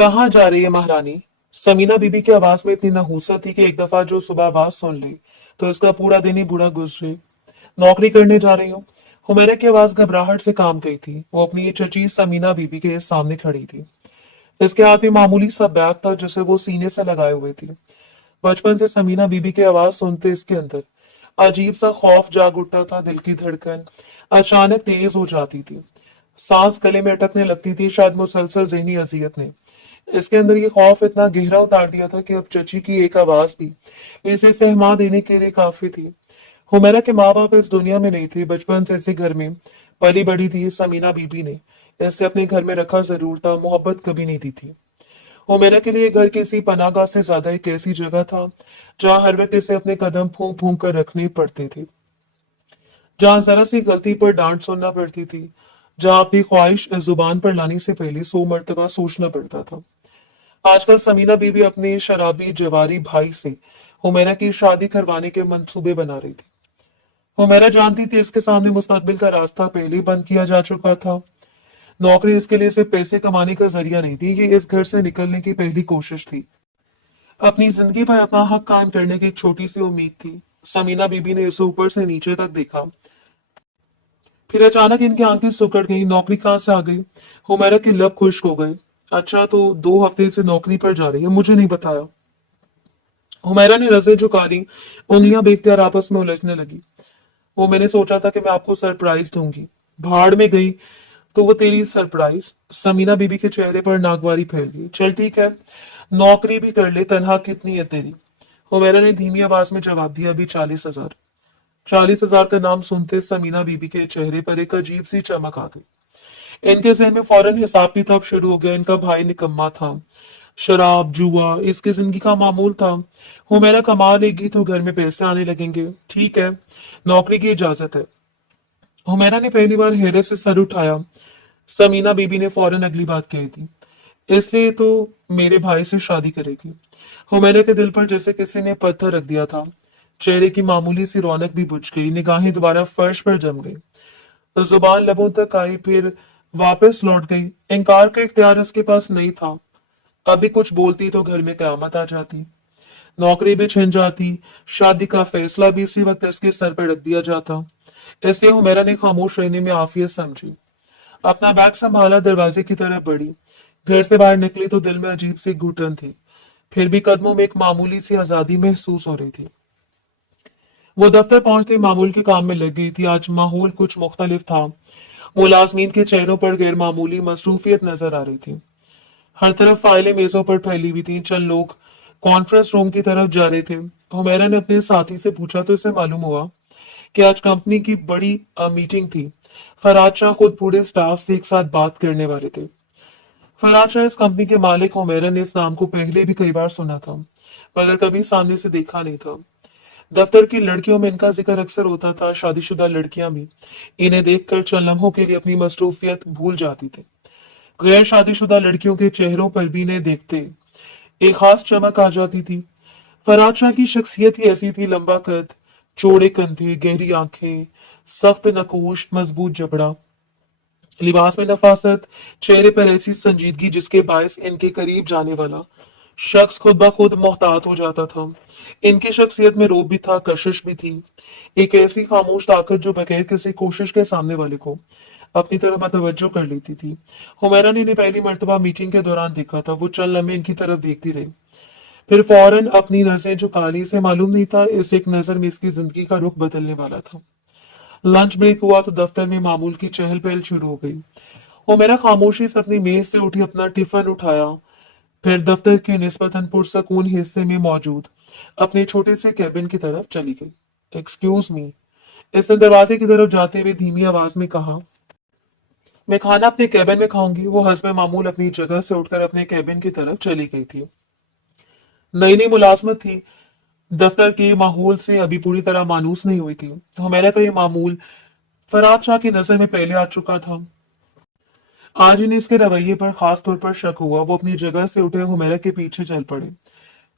कहाँ जा रही है महारानी? समीना बीबी की आवाज में इतनी नहूसत थी कि एक दफा जो सुबह आवाज सुन ली तो इसका पूरा दिन ही बुरा गुजरे। नौकरी करने जा रही हूँ। हुमैरा की आवाज घबराहट से काम गई थी। वो अपनी ये चची समीना बीबी के सामने खड़ी थी। इसके हाथ में मामूली सा बैग था जिसे वो सीने से लगाए हुए थी। बचपन से समीना बीबी की आवाज सुनते इसके अंदर अजीब सा खौफ जाग उठता था। दिल की धड़कन अचानक तेज हो जाती थी। सांस गले में अटकने लगती थी, शायद मुसलसल जहनी अजियत ने इसके अंदर ये खौफ इतना गहरा उतार दिया था कि अब चची की एक आवाज भी इसे सहमा देने के लिए काफी थी। हुमैरा के माँ बाप इस दुनिया में नहीं थे। बचपन से इसी घर में पली बड़ी थी। समीना बीबी ने इसे अपने घर में रखा जरूर था, मोहब्बत कभी नहीं दी थी। हुमैरा के लिए घर किसी पनाहगाह से ज्यादा एक ऐसी जगह था जहां हर वक्त इसे अपने कदम फूंक फूंक कर रखने पड़ते थे, जहां जरा सी गलती पर डांट सुनना पड़ती थी, जहां अपनी ख्वाहिश जुबान पर लाने से पहले 100 मरतबा सोचना पड़ता था। आजकल समीना बीबी अपने शराबी जवारी भाई से हुमैरा की शादी करवाने के मंसूबे बना रही थी। हुमैरा जानती थी इसके सामने मुस्तकबिल का रास्ता पहले ही बंद किया जा चुका था। नौकरी इसके लिए सिर्फ पैसे कमाने का जरिया नहीं थी, ये इस घर से निकलने की पहली कोशिश थी। अपनी जिंदगी पर अपना हक कायम करने की एक छोटी सी उम्मीद थी। समीना बीबी ने इसे ऊपर से नीचे तक देखा, फिर अचानक इनकी आंखें सिकुड़ गई। नौकरी कहाँ से आ गई? हुमैरा के लब खुश्क हो गए। अच्छा, तो 2 हफ्ते से नौकरी पर जा रही है, मुझे नहीं बताया। हुमैरा ने नजरें झुका दी, उंगलियां बेख्तियार आपस में उलझने लगी। वो मैंने सोचा था कि मैं आपको सरप्राइज दूंगी। भाड़ में गई तो वो तेरी सरप्राइज। समीना बीबी के चेहरे पर नागवारी फैल गई। चल ठीक है, नौकरी भी कर ले, तनहा कितनी है तेरी? हुमैरा ने धीमी आवाज में जवाब दिया, अभी 40,000। 40,000 का नाम सुनते समीना बीबी के चेहरे पर एक अजीब सी चमक आ गई। इनके जहन में फौरन हिसाब किताब शुरू हो गया। इनका भाई निकम्मा था, शराब जुआ इसकी जिंदगी का मामूल था। हुमैरा कमा लेगी तो घर में पैसे आने लगेंगे। ठीक है, नौकरी की इजाजत है। हुमैरा ने पहली बार हैरत से सर उठाया। समीना बीबी ने फौरन अगली बात कही थी, इसलिए तो मेरे भाई से शादी करेगी। हुमैरा के दिल पर जैसे किसी ने पत्थर रख दिया था। चेहरे की मामूली सी रौनक भी बुझ गई। निगाहें दोबारा फर्श पर जम गई। जुबान लबों तक आई, फिर वापस लौट गई। इनकार का इख्तियार उसके पास नहीं था। अभी कुछ बोलती तो घर में कयामत आ जाती, नौकरी भी छिन जाती, शादी का फैसला भी इसी वक्त इसके सर पर रख दिया जाता। इसलिए हुमैरा ने खामोश रहने में आफियत समझी। अपना बैग संभाला, दरवाजे की तरफ बढ़ी। घर से बाहर निकली तो दिल में अजीब सी घुटन थी, फिर भी कदमों में एक मामूली सी आजादी महसूस हो रही थी। वो दफ्तर पहुंचते मामूल के काम में लग गई थी। आज माहौल कुछ मुख्तलिफ था। मुलाजमीन के चेहरों पर गैर मामूली मसरूफियत नजर आ रही थी। हर तरफ फाइलें मेजों पर फैली हुई थी। चंद लोग कॉन्फ्रेंस रूम की तरफ जा रहे थे। हुमैरा ने अपने साथी से पूछा तो इसे मालूम हुआ कि आज कंपनी की बड़ी मीटिंग थी। फराज शाह खुद पूरे स्टाफ से एक साथ बात करने वाले थे। फराज शाह इस कंपनी के मालिक। हुमैरा ने इस नाम को पहले भी कई बार सुना था, मगर कभी सामने से देखा नहीं था। दफ्तर की लड़कियों में इनका जिक्र अक्सर होता था। शादीशुदा लड़कियां भी इन्हें देखकर चंद लम्हों के लिए अपनी मसरूफियत भूल जाती थी। गैर शादीशुदा लड़कियों के चेहरों पर भी इन्हें देखते एक खास चमक आ जाती थी। फराज शाह की शख्सियत ही ऐसी थी, लंबा कद, चौड़े कंधे, गहरी आंखें, सख्त नकोश, मजबूत जबड़ा, लिबास में नफासत, चेहरे पर ऐसी संजीदगी जिसके बायस इनके करीब जाने वाला शख्स खुद ब खुद मोहतात हो जाता था। इनकी शख्सियत में रोब भी था, कशिश भी थी, एक ऐसी खामोश ताकत जो बगैर किसी कोशिश के सामने वाले को अपनी तरफ मतवज्जो कर लेती थी। हुमैरा ने इन्हें पहली मर्तबा मीटिंग के दौरान देखा था। वो चंद लम्हे इनकी तरफ देखती रही, फिर फौरन अपनी नजरें झुका ली। इसे मालूम नहीं था इस एक नजर में इसकी जिंदगी का रुख बदलने वाला था। लंच ब्रेक हुआ तो दफ्तर में मामूल की चहल पहल शुरू हो गई। हुमैरा खामोशी से अपनी मेज से उठी, अपना टिफिन उठाया, फिर दफ्तर के निस्बतन पुरसकून हिस्से में मौजूद अपने छोटे से कैबिन की तरफ चली गई। एक्सक्यूज मी, इसने दरवाजे की तरफ जाते हुए धीमी आवाज में कहा। मैं खाना अपने कैबिन में खाऊंगी। वो हस्बे मामूल अपनी जगह से उठकर अपने कैबिन की तरफ चली गई थी। नई नई मुलाजमत थी, दफ्तर के माहौल से अभी पूरी तरह मानूस नहीं हुई थी। हुमैरा का ये मामूल फराज शाह की नजर में पहले आ चुका था। आज इन्हें इसके रवैये पर खास तौर पर शक हुआ। वो अपनी जगह से उठे हुमैरा के पीछे चल पड़े।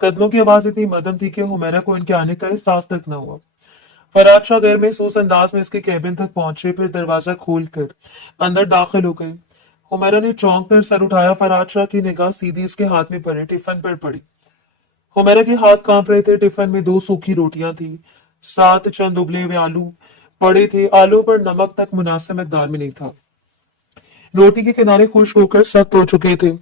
कदमों की आवाज इतनी मध्यम थी कि हुमैरा को इनके आने का एहसास तक न हुआ। फराज शाह गैर महसूस अंदाज में इसके कैबिन तक पहुंचे, फिर दरवाजा खोलकर अंदर दाखिल हो गए। हुमैरा ने चौंक कर सर उठाया। फरहाद शाह की निगाह सीधी इसके हाथ में पड़े टिफिन पर पड़ी। हुमैरा के हाथ कांप रहे थे। टिफिन में 2 सूखी रोटियां थी, साथ चंद उबले हुए आलू पड़े थे। आलू पर नमक तक मुनासिब मकदार में नहीं था। रोटी के किनारे खुश्क होकर सख्त हो चुके थे।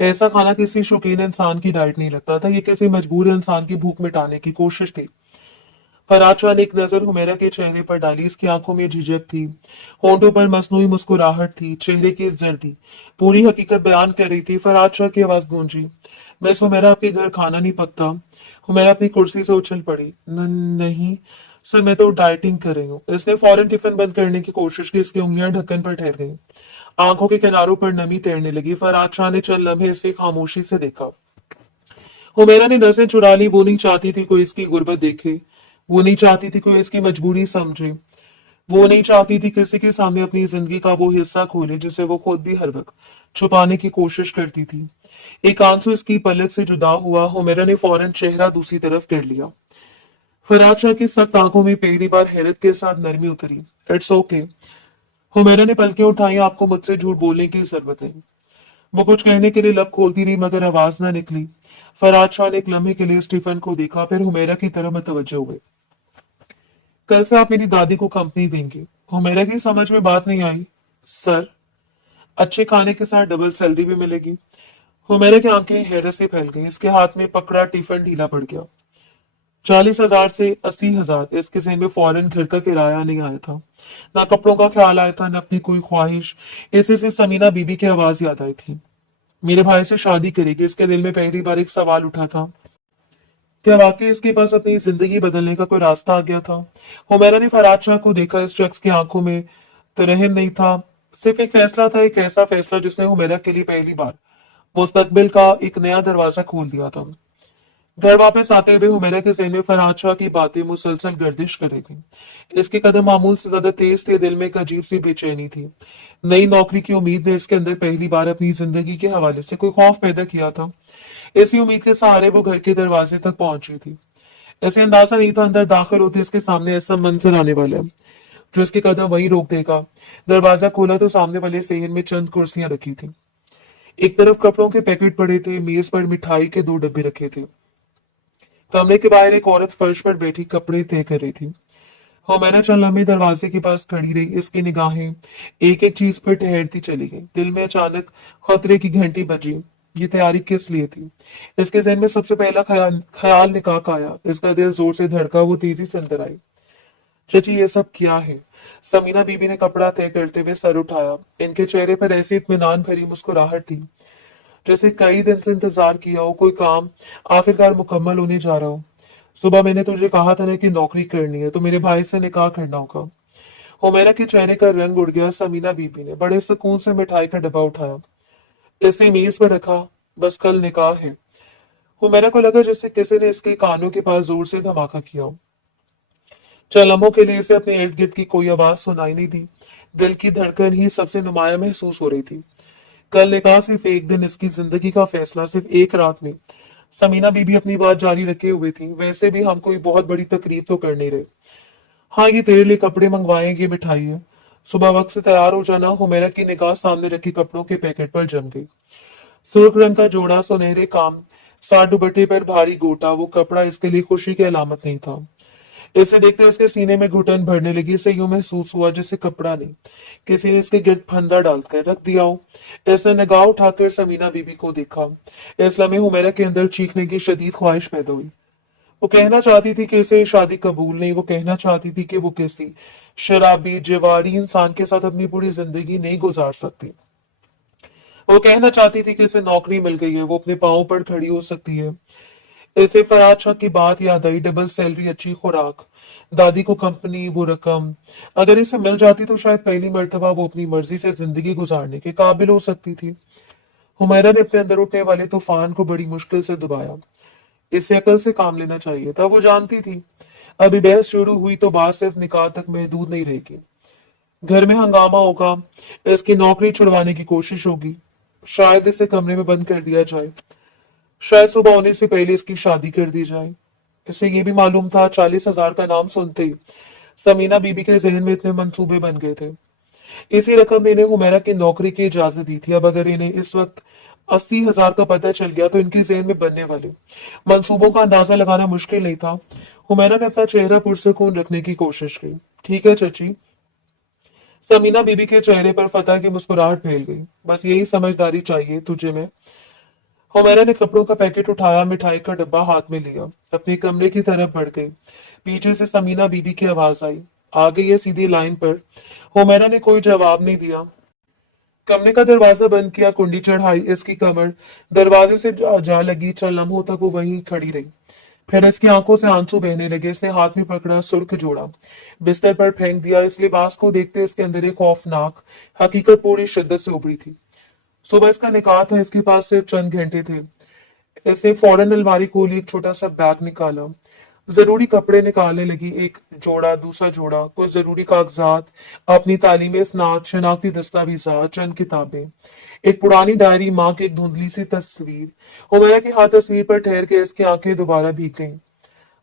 ऐसा खाना किसी शौकीन इंसान की डाइट नहीं लगता था। ये किसी मजबूर इंसान की भूख मिटाने की कोशिश थी। फरहाद शाह ने एक नजर हुमैरा के चेहरे पर डाली। इसकी आंखों में झिझक थी, होंठों पर मसनूई मुस्कुराहट थी, चेहरे की जर्दी पूरी हकीकत बयान कर रही थी। फरहाद शाह की आवाज गूंजी, मिस हुमैरा, आपके घर खाना नहीं पकता। हुमैरा अपनी कुर्सी से उछल पड़ी। नहीं सर, मैं तो डाइटिंग कर रही हूँ। इसने फौरन टिफिन बंद करने की कोशिश की। इसकी उंगलियां ढक्कन पर ठहर गईं। आंखों के किनारों पर नमी तैरने लगी। फरहाद शाह ने चंद लम्हे इसे खामोशी से देखा। हुमैरा ने नजरें चुरा ली। वो नहीं चाहती थी कोई इसकी गुर्बत देखे, वो नहीं चाहती थी कोई इसकी मजबूरी समझे, वो नहीं चाहती थी किसी के सामने अपनी जिंदगी का वो हिस्सा खोले जिसे वो खुद भी हर वक्त छुपाने की कोशिश करती थी। एक आंसू इसकी पलक से जुदा हुआ। हुमैरा ने फौरन चेहरा दूसरी तरफ कर लिया। फराज शाह की सख्त आंखों में पहली बार हैरत के साथ नरमी उतरी। It's okay. हुमैरा ने पलकें उठाई। आपको मुझसे झूठ बोलने की जरूरत नहीं। वो कुछ कहने के लिए लब खोलती रही मगर आवाज न निकली। फराज शाह ने एक लम्हे के लिए स्टीफन को देखा, फिर हुमैरा की तरफ मुतवज्जो हुए। कल से आप मेरी दादी को कंपनी देंगे। हुमैरा की समझ में बात नहीं आई। सर, अच्छे खाने के साथ डबल सैलरी भी मिलेगी। हुमैरा की आंखें हैरत से फैल गई। इसके हाथ में पकड़ा टिफिन ढीला पड़ गया। 40,000 से 80,000 इसके जेहन में फौरन घर का किराया नहीं आया था, ना कपड़ों का ख्याल आया था, न अपनी कोई ख्वाहिश। इसी से समीना बीबी की आवाज याद आई थी। मेरे भाई से शादी करेगी। इसके दिल में पहली बार एक सवाल उठा था, क्या वाकई इसके पास अपनी जिंदगी बदलने का कोई रास्ता आ गया था? हुमैरा ने फराज शाह को देखा। इस शख्स की आंखों में तो रहम नहीं था, सिर्फ एक फैसला था, एक ऐसा फैसला जिसने हुमैरा के लिए पहली बार मुस्तकबिल का एक नया दरवाजा खोल दिया था। घर वापस आते हुए हुमैरा के जहन में फरहाद शाह की बातें मुसलसल गर्दिश कर रही थी। इसके कदम मामूल से ज्यादा तेज थे। दिल में एक अजीब सी बेचैनी थी। नई नौकरी की उम्मीद ने इसके अंदर पहली बार अपनी जिंदगी के हवाले से कोई खौफ पैदा किया था। इसी उम्मीद के सहारे वो घर के दरवाजे तक पहुंची थी। ऐसे अंदाजा नहीं था अंदर दाखिल होते इसके सामने ऐसा मंजर आने वाला है जो इसके कदम वहीं रोक देगा। दरवाजा खोला तो सामने वाले सेहन में चंद कुर्सियां रखी थी। एक तरफ कपड़ों के पैकेट पड़े थे, मेज पर मिठाई के 2 डब्बे रखे थे। कमरे के बाहर एक औरत फर्श पर बैठी कपड़े तय कर रही थी। हुमैरा चंद लम्हे दरवाजे के पास खड़ी रही। इसकी निगाहें एक एक चीज पर ठहरती चली गई। दिल में अचानक खतरे की घंटी बजी। ये तैयारी किस लिए थी? इसके जहन में सबसे पहला ख्याल निकाह का आया। इसका दिल जोर से धड़का। वो तेजी से अंदर आई। चची, ये सब क्या है? समीना बीबी ने कपड़ा तय करते हुए सर उठाया। इनके चेहरे पर ऐसी इत्मीनान भरी मुस्कुराहट थी जैसे कई दिन से इंतजार किया हो, कोई काम आखिरकार मुकम्मल होने जा रहा हो। सुबह मैंने तुझे कहा था ना कि नौकरी करनी है तो मेरे भाई से निकाह करना होगा। हुमैरा के चेहरे का रंग उड़ गया। समीना बीबी ने बड़े सुकून से मिठाई का डब्बा उठाया, इसे मेज पर रखा। बस कल निकाह है। हुमैरा को लगा जैसे किसी ने इसके कानों के पास जोर से धमाका किया हो। चंद लम्हों के लिए इसे अपने इर्द गिर्द की कोई आवाज सुनाई नहीं दी। दिल की धड़कन ही सबसे नुमाया महसूस हो रही थी। कल निकाह सिर्फ एक दिन, इसकी जिंदगी का फैसला सिर्फ एक रात में। समीना बीबी अपनी बात जारी रखे हुए थी। वैसे भी हम कोई बहुत बड़ी तकरीब तो कर नहीं रहे। हाँ, ये तेरे लिए कपड़े मंगवाए, ये मिठाई है। सुबह वक्त से तैयार हो जाना। हुमैरा की निगाह सामने रखे कपड़ों के पैकेट पर जम गई। सुर्ख रंग का जोड़ा, सुनहरे काम, साथ दुपट्टे पर भारी गोटा। वो कपड़ा इसके लिए खुशी की अलामत नहीं था। इसे देखते इसके सीने में घुटन भरने लगी। इसे यूं महसूस हुआ जैसे कपड़ा नहीं, किसी ने इसके गिर्द फंदा डालकर रख दिया हो। इसने निगाह उठाकर समीना बीबी को देखा। इस लम्हे हुमैरा के अंदर चीखने की शदीद ख्वाहिश पैदा हुई। वो कहना चाहती थी कि इसे शादी कबूल नहीं। वो कहना चाहती थी कि वो किसी शराबी जिवारी इंसान के साथ अपनी पूरी जिंदगी नहीं गुजार सकती। वो कहना चाहती थी कि इसे नौकरी मिल गई है, वो अपने पांव पर खड़ी हो सकती है। इसे फराज शाह की बात याद आई। डबल सैलरी, अच्छी खुराक, दादी को कंपनी, वो रकम। अगर इसे मिल जाती तो शायद पहली मर्तबा वो अपनी मर्जी से जिंदगी गुजारने के काबिल हो सकती थी। हुमैरा ने अपने अंदर उठने वाले तूफान को बड़ी मुश्किल से दबाया। इससे अकल से काम लेना चाहिए था। वो जानती थी अभी बहस शुरू हुई तो बात सिर्फ निकाह तक महदूद नहीं रहेगी। घर में हंगामा होगा, इसकी नौकरी छुड़वाने की कोशिश होगी, शायद इसे कमरे में बंद कर दिया जाए, शायद सुबह होने से पहले इसकी शादी कर दी जाए। इसे ये भी मालूम था 40,000 का नाम सुनते ही समीना बीबी के जहन में इतने मंसूबे बन गए थे। इसी रकम में इन्हें हुमैरा की नौकरी की इजाजत दी थी। अब अगर इन्हें इस वक्त 80,000 का पता चल गया तो इनके जेहन में बनने वाले मंसूबों का अंदाजा लगाना मुश्किल नहीं था। हुमैरा ने अपना चेहरा पुरसकून रखने की कोशिश की। ठीक है चची। समीना बीबी के चेहरे पर फतह की मुस्कुराहट फैल गई। बस यही समझदारी चाहिए तुझे में। हुमैरा ने कपड़ों का पैकेट उठाया, मिठाई का डब्बा हाथ में लिया, अपने कमरे की तरफ बढ़ गई। पीछे से समीना बीबी की आवाज आई। आ गई है सीधी लाइन पर। हुमैरा ने कोई जवाब नहीं दिया। कमरे का दरवाजा बंद किया, कुंडी चढ़ाई, इसकी कमर दरवाजे से जा लगी। चंद लम्हों तक वो वहीं खड़ी रही। फिर इसकी आंखों से आंसू बहने लगे। इसने हाथ में पकड़ा सुर्ख जोड़ा, बिस्तर पर फेंक दिया। इस लिबास को देखते इसके अंदर एक खौफनाक हकीकत पूरी शिद्दत से उभरी थी। सुबह इसका निकाह था, इसके पास सिर्फ चंद घंटे थे। इसने फौरन अलमारी खोली, एक छोटा सा बैग निकाला, जरूरी कपड़े निकालने लगी। एक जोड़ा, दूसरा जोड़ा, कुछ जरूरी कागजात, अपनी तालीमी स्नात, शनाख्ती दस्तावेजात, चंद किताबें, एक पुरानी डायरी, माँ की एक धुंधली सी तस्वीर। हुमैरा के हाथ तस्वीर पर ठहर के इसकी आंखें दोबारा भीग गईं।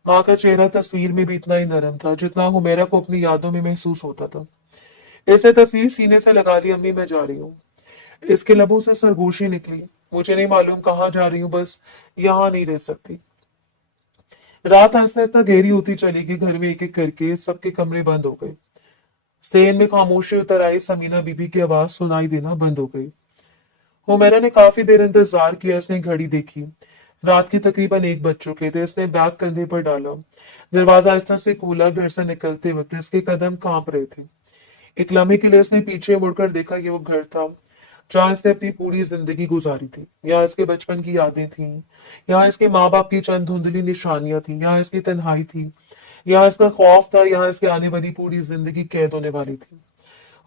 माँ का चेहरा तस्वीर में भी इतना ही नरम था जितना हुमैरा को अपनी यादों में महसूस होता था। इसने तस्वीर सीने से लगा ली। अम्मी मैं जा रही हूँ। इसके लबों से सरगोशी निकली। मुझे नहीं मालूम कहाँ जा रही हूँ, बस यहाँ नहीं रह सकती। रात आहिस्ता आहिस्ता गहरी होती चली गई। घर में एक एक करके सबके कमरे बंद हो गए। सेन में खामोशी उतर आई। समीना बीबी की आवाज सुनाई देना बंद हो गई। हुमैरा ने काफी देर इंतजार किया। इसने घड़ी देखी। रात के तकरीबन 1 बज चुके थे। इसने बैग कंधे पर डाला, दरवाजा आहिस्ता से खोला। घर से निकलते वक्त इसके कदम कांप रहे थे। एक लम्हे के लिए इसने पीछे मुड़कर देखा कि वो घर था जहां इसने अपनी पूरी जिंदगी गुजारी थी। यहाँ इसके बचपन की यादें थीं, यहाँ इसके माँ बाप की चंद धुंधली निशानियां थीं, यहाँ इसकी तन्हाई थी, यहाँ इसका खौफ था, यहाँ इसकी आने वाली पूरी जिंदगी कैद होने वाली थी।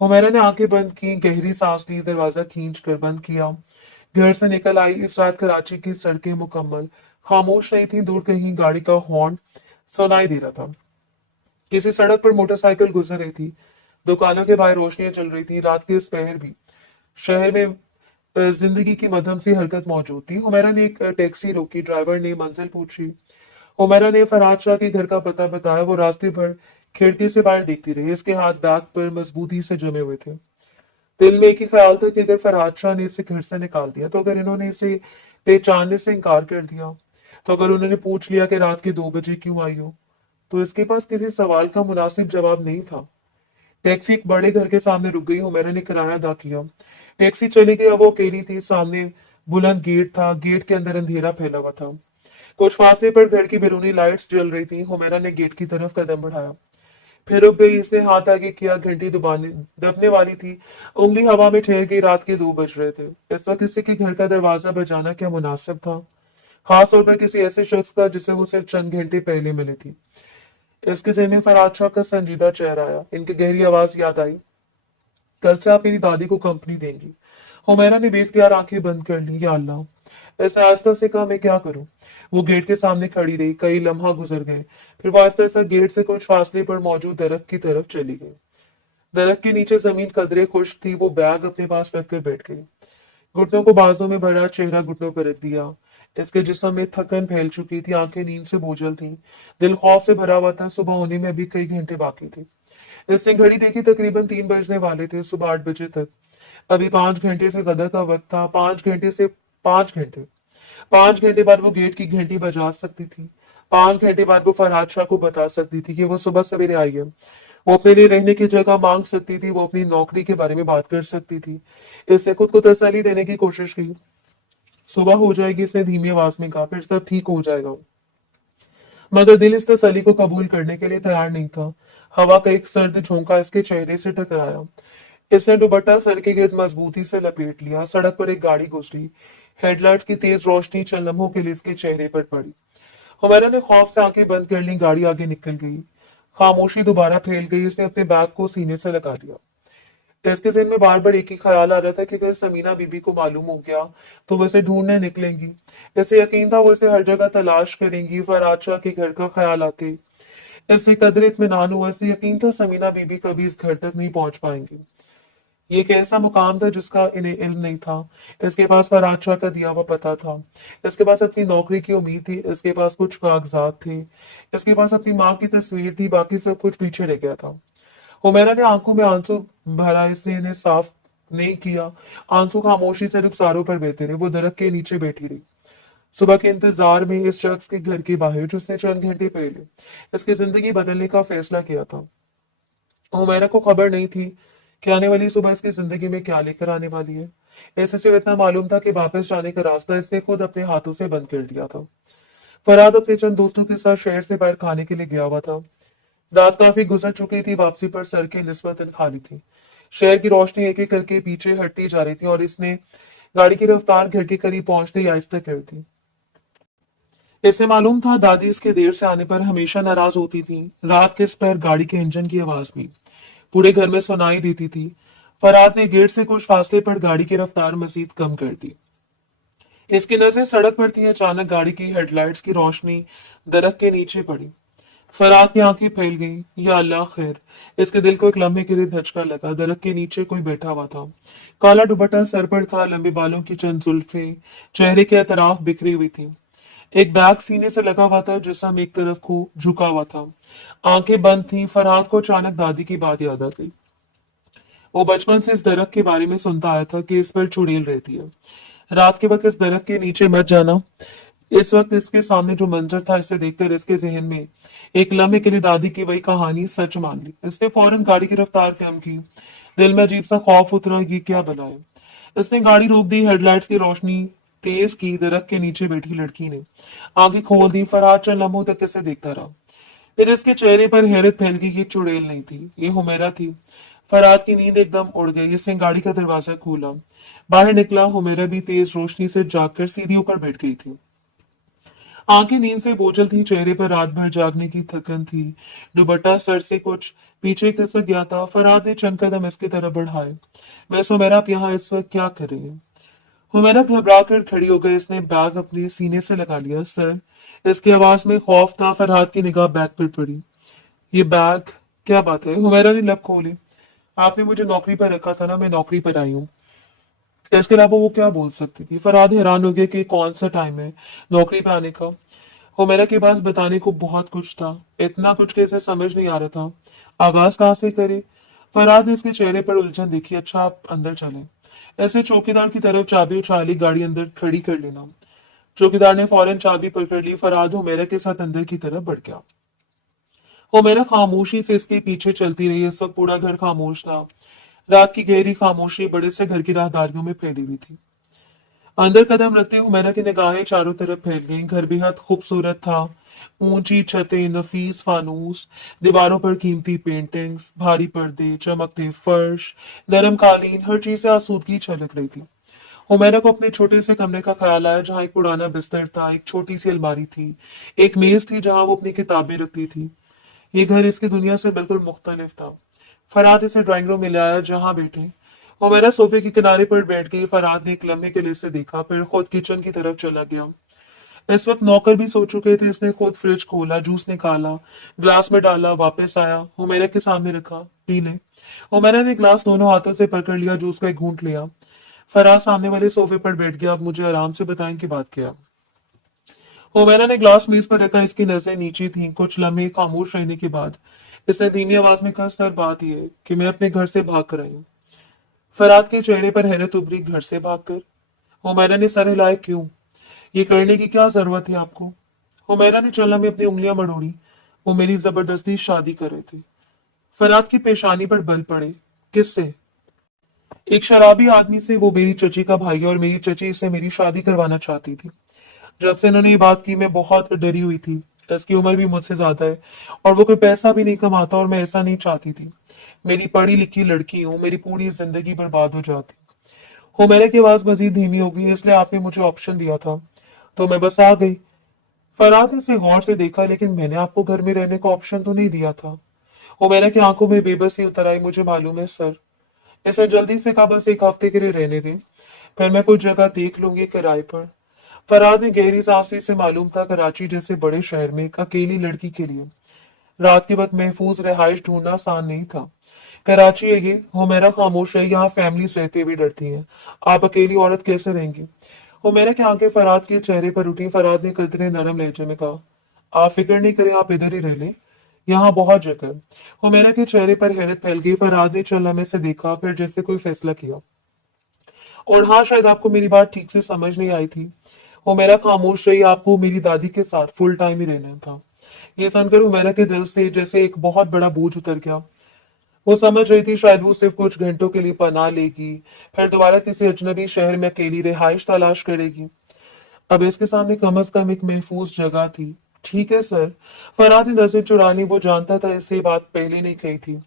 हुमैरा ने आंखें बंद की, गहरी सांस ली, दरवाजा खींच कर बंद किया, घर से निकल आई। इस रात कराची की सड़कें मुकम्मल खामोश नहीं थी। दूर कहीं गाड़ी का हॉर्न सुनाई दे रहा था। किसी सड़क पर मोटरसाइकिल गुजर रही थी। दुकानों के बाहर रोशनियां चल रही थी। रात के इस पहर भी शहर में जिंदगी की मध्यम सी हरकत मौजूद थी। हुमैरा ने एक टैक्सी रोकी। ड्राइवर ने मंजिल पूछी। हुमैरा ने फरहाद शाह के घर का पता बताया। वो रास्ते भर खिड़की से बाहर देखती रही। इसके हाथ बैग पर मजबूती से जमे हुए थे। दिल में एक ही ख्याल था कि अगर फरहाद शाह ने इसे घर से निकाल दिया, तो अगर इन्होंने इसे पहचानने से इनकार कर दिया, तो अगर उन्होंने पूछ लिया कि रात के 2 बजे क्यों आई हो, तो इसके पास किसी सवाल का मुनासिब जवाब नहीं था। टैक्सी एक बड़े घर के सामने रुक गई। हुमैरा ने किराया अदा किया। टैक्सी चली गई। अब वो अकेली थी। सामने बुलंद गेट था। गेट के अंदर अंधेरा फैला हुआ था। कुछ फासले पर घर की बैरूनी लाइट्स जल रही थी। हुमैरा ने गेट की तरफ कदम बढ़ाया, फिर रुक गई। इसने हाथ आगे किया। घंटी दबने वाली थी। उंगली हवा में ठहर गई। रात के 2 बज रहे थे। इस वक्त किसी के घर का दरवाजा बजाना क्या मुनासिब था, खास तौर पर किसी ऐसे शख्स का जिसे वो सिर्फ चंद घंटे पहले मिली थी। इसके ज़हन में फरहाद शाह का संजीदा चेहरा आया। इनकी गहरी आवाज याद आई। कल से आप मेरी दादी को कंपनी देंगी। हुमैरा ने बेख्तियार आंखें बंद कर ली। या अल्लाह, इसने आस्था से कहा, मैं क्या करूं। वो गेट के सामने खड़ी रही। कई लम्हा गुजर गए। फिर वो आस्ता आस्ता गेट से कुछ फासले पर मौजूद दरख्त की तरफ चली गई। दरख्त के नीचे जमीन कदरे खुश्क थी। वो बैग अपने पास रखकर बैठ गई। घुटनों को बाजू में भरा, चेहरा घुटनों पर रख दिया। इसके जिस्म में थकन फैल चुकी थी। आंखें नींद से बोझल थीं। दिल खौफ से भरा हुआ था। सुबह होने में अभी कई घंटे बाकी थे। इसने घड़ी देखी। तकरीबन 3 बजने वाले थे। सुबह 8 बजे तक अभी 5 घंटे से ज्यादा का वक्त था। 5 घंटे से 5 घंटे 5 घंटे बाद वो गेट की घंटी बजा सकती थी। 5 घंटे बाद वो फरहाद शाह को बता सकती थी कि वो सुबह सवेरे आई है। वो अपने लिए रहने की जगह मांग सकती थी। वो अपनी नौकरी के बारे में बात कर सकती थी। इसने खुद को तसल्ली देने की कोशिश की। सुबह हो जाएगी, इसने धीमी आवाज में कहा, फिर सब ठीक हो जाएगा। मगर दिल इस तसल्ली को कबूल करने के लिए तैयार नहीं था। हवा का एक सर्द झोंका इसके चेहरे से टकराया। इसने दुपट्टा सर के गिर्द मजबूती से लपेट लिया। सड़क पर एक गाड़ी गुजरी। हेडलाइट्स की तेज रोशनी चंद लम्हों के लिए इसके चेहरे पर पड़ी। हुमैरा ने खौफ से आंखें बंद कर ली। गाड़ी आगे निकल गई। खामोशी दोबारा फैल गई। इसने अपने बैग को सीने से लगा लिया। इसके ज़हन में बार बार एक ही ख्याल आ रहा था कि अगर समीना बीबी को मालूम हो गया तो वो इसे ढूंढने निकलेंगी। इसे यकीन था वो इसे हर जगह तलाश करेंगी। फरहाद शाह के घर का ख्याल आते इससे कदर इत्मीनान हुआ। इसे यकीन था समीना बीबी कभी इस घर तक नहीं पहुंच पाएंगी। ये एक ऐसा मुकाम था जिसका इन्हें इल्म नहीं था। इसके पास फरहाद शाह का दिया हुआ पता था। इसके पास अपनी नौकरी की उम्मीद थी। इसके पास कुछ कागजात थे। इसके पास अपनी माँ की तस्वीर थी। बाकी सब कुछ पीछे रह गया था। हुमैरा ने आंखों में आंसू भरा, इसने इन्हें साफ नहीं किया। आंसू खामोशी से रुखसारों पर बहते रहे। वो दरख्त के नीचे बैठी रही, सुबह के इंतजार में, इस शख्स के घर के बाहर जिसने चंद घंटे पहले इसकी जिंदगी बदलने का फैसला किया था। हुमैरा को खबर नहीं थी कि आने वाली सुबह इसकी जिंदगी में क्या लेकर आने वाली है। ऐसे सिर्फ इतना मालूम था कि वापस जाने का रास्ता इसने खुद अपने हाथों से बंद कर दिया था। फरहाद अपने चंद दोस्तों के साथ शहर से बाहर खाने के लिए गया हुआ था। रात काफी गुजर चुकी थी, वापसी पर सड़कें निस्बतन खाली थी। शहर की रोशनी एक एक करके पीछे हटती जा रही थी और इसने गाड़ी की रफ्तार घर के करीब पहुंचते ही आहिस्ता कर दी। इसे मालूम था दादी इसके देर से आने पर हमेशा नाराज होती थी। रात के इस पर गाड़ी के इंजन की आवाज भी पूरे घर में सुनाई देती थी। फरहाद ने गेट से कुछ फासले पर गाड़ी की रफ्तार मजीद कम कर दी। इसकी नजर सड़क पर थी। अचानक गाड़ी की हेडलाइट्स की रोशनी दरख्त के नीचे पड़ी। फरहाद की आंखें फैल गईं। या अल्लाह खैर! इसके दिल को एक लम्हे के लिए धचका लगा। दरख्त के नीचे कोई बैठा हुआ था। काला दुपट्टा सर पर था, लंबे बालों की चंद जुल्फें चेहरे के अतराफ बिखरी हुई थी। एक बैग सीने से लगा हुआ था, जिसम एक तरफ को झुका हुआ था। आंखें बंद थीं। फरहाद को अचानक दादी की बात याद आ गई। वो बचपन से इस दरख्त के बारे में सुनता आया था कि इस पर चुड़ैल रहती है। रात के वक्त इस दरख्त के नीचे मत जाना। इस वक्त इसके सामने जो मंजर था, इसे देखकर इसके जहन में एक लम्हे के लिए दादी की वही कहानी सच मान ली। इसने फौरन गाड़ी की रफ्तार कम की। दिल में अजीब सा खौफ उतरा, ये क्या भला है। इसने गाड़ी रोक दी। हेडलाइट्स की रोशनी तेज की। दरख्त के नीचे बैठी लड़की ने आंखें खोल दी। फरहाद चंद लम्हों तक इसे देखता रहा। फिर इसके चेहरे पर हैरत फैल गई। ये चुड़ैल नहीं थी, ये हुमैरा थी। फरहाद की नींद एकदम उड़ गई। इसने गाड़ी का दरवाजा खोला, बाहर निकला। हुमैरा भी तेज रोशनी से जागकर सीढ़ी होकर बैठ गई थी। आंखें नींद से बोझल थी, चेहरे पर रात भर जागने की थकन थी। दुपट्टा सर से कुछ पीछे खिसक गया था। फरहाद ने चंद कदम इसकी तरफ बढ़ाए। वैसे हुमैरा, आप यहाँ इस वक्त क्या कर रही हैं? हुमैरा घबरा कर खड़ी हो गई। इसने बैग अपने सीने से लगा लिया। सर, इसकी आवाज में खौफ था। फरहाद की निगाह बैग पर पड़ी। ये बैग, क्या बात है? हुमैरा ने लब खोली। आपने मुझे नौकरी पर रखा था ना, मैं नौकरी पर आई हूँ। इसके अलावा वो क्या बोल सकती थी? फरहाद हैरान हो गया कि कौन सा टाइम है नौकरी पे आने का। हुमैरा के पास बताने को बहुत कुछ था, इतना कुछ कि इसे समझ नहीं आ रहा था आगाज कहाँ से करे। फरहाद ने इसके चेहरे पर उलझन देखी। अच्छा, आप अंदर चलें। ऐसे चौकीदार की तरफ चाबी उछाली, गाड़ी अंदर खड़ी कर लेना। चौकीदार ने फौरन चाबी पकड़ ली। फरहाद हुमैरा के साथ अंदर की तरफ बढ़ गया। हुमैरा खामोशी से इसके पीछे चलती रही। इस वक्त पूरा घर खामोश था। रात की गहरी खामोशी बड़े से घर की राहदारियों में फैली हुई थी। अंदर कदम रखते हुमैरा की निगाहें चारों तरफ फैल गईं। घर बेहद खूबसूरत था। ऊंची छतें, नफीस फानूस, दीवारों पर कीमती पेंटिंग्स, भारी पर्दे, चमकते फर्श, नरम कालीन, हर चीज से आसूदगी छलक रही थी। हुमैरा को अपने छोटे से कमरे का ख्याल आया, जहाँ एक पुराना बिस्तर था, एक छोटी सी अलमारी थी, एक मेज थी जहाँ वो अपनी किताबें रखती थी। ये घर इसकी दुनिया से बिल्कुल मुख्तलिफ था। फरहाद इसे ड्राइंग रूम में ले आया, जहाँ बैठे हुमैरा सोफे के किनारे पर बैठ गई। फरहाद ने एक लम्हे के लिए इसे देखा, फिर खुद किचन की तरफ चला गया। इस वक्त नौकर भी सो चुके थे। इसने खुद फ्रिज खोला, जूस निकाला, ग्लास में डाला, वापस आया, हुमैरा के सामने रखा। पी ले। हुमैरा ने ग्लास दोनों हाथों से पकड़ लिया, जूस का एक घूंट लिया। फरहाद सामने वाले सोफे पर बैठ गया। अब मुझे आराम से बताएं कि बात क्या। हुमैरा ने ग्लास मेज पर रखा। इसकी नजरें नीची थीं। कुछ लम्हे खामोश रहने के बाद इसने धीमी आवाज में कहा, सर, बात यह है कि मैं अपने घर से भाग कर आई हूँ। फरहाद के चेहरे पर हैरत उभरी। घर से भागकर? हुमैरा ने सर हिलाया। क्यों? ये करने की क्या जरूरत है आपको? हुमैरा ने चलना में अपनी उंगलियां मरोड़ी। वो मेरी जबरदस्ती शादी कर रहे थे। फरहाद की पेशानी पर बल पड़े। किससे? एक शराबी आदमी से। वो मेरी चची का भाई है और मेरी चची इससे मेरी शादी करवाना चाहती थी। जब से इन्होंने ये बात की, मैं बहुत डरी हुई थी। इसकी उम्र भी मुझसे ज्यादा है और वो कोई पैसा भी नहीं कमाता, और मैं ऐसा नहीं चाहती थी। मेरी पढ़ी लिखी लड़की हूँ, मेरी पूरी जिंदगी बर्बाद हो जाती। हुमैरा की आवाज मजीद धीमी हो गई। इसलिए आपने मुझे ऑप्शन दिया था तो मैं बस आ गई। फरहाद ने इसे गौर से देखा। लेकिन मैंने आपको घर में रहने का ऑप्शन तो नहीं दिया था। हुमैरा की आंखों में बेबसी उतर आई। मुझे मालूम है सर। इसे जल्दी से कहा, बस एक हफ्ते के लिए रहने दें, फिर मैं कुछ जगह देख लूंगी किराए पर। फरहाद ने गहरी सांस ली। से मालूम था कराची जैसे बड़े शहर में एक अकेली लड़की के लिए रात के वक्त महफूज रिहाइश ढूंढना आसान नहीं था। कराची है ये। हुमैरा खामोश है। यहाँ फैमिलीज रहते हुए डरती हैं। आप अकेली औरत कैसे रहेंगी? हुमैरा की आंखें फरहाद के चेहरे पर उठी। फरहाद ने कतरे नरम लहजे में कहा, आप फिक्र नहीं करें, आप इधर ही रह लें। यहाँ बहुत जगह। हुमैरा के चेहरे पर हैरत फैल गई। फरहाद ने चलना में से देखा, फिर जैसे कोई फैसला किया। और हाँ, शायद आपको मेरी बात ठीक से समझ नहीं आई थी। हुमैरा खामोश रही। आपको मेरी दादी के साथ फुल टाइम ही रहना था। ये सुनकर हुमैरा के दिल से जैसे एक बहुत बड़ा बोझ उतर गया। वो समझ रही थी शायद वो सिर्फ कुछ घंटों के लिए पनाह लेगी, फिर दोबारा किसी अजनबी शहर में अकेली रिहाइश तलाश करेगी। अब इसके सामने कम से कम एक महफूज जगह थी। ठीक है सर। फरहाद ने नजर चुरा ली। वो जानता था इससे बात पहले नहीं कही थी।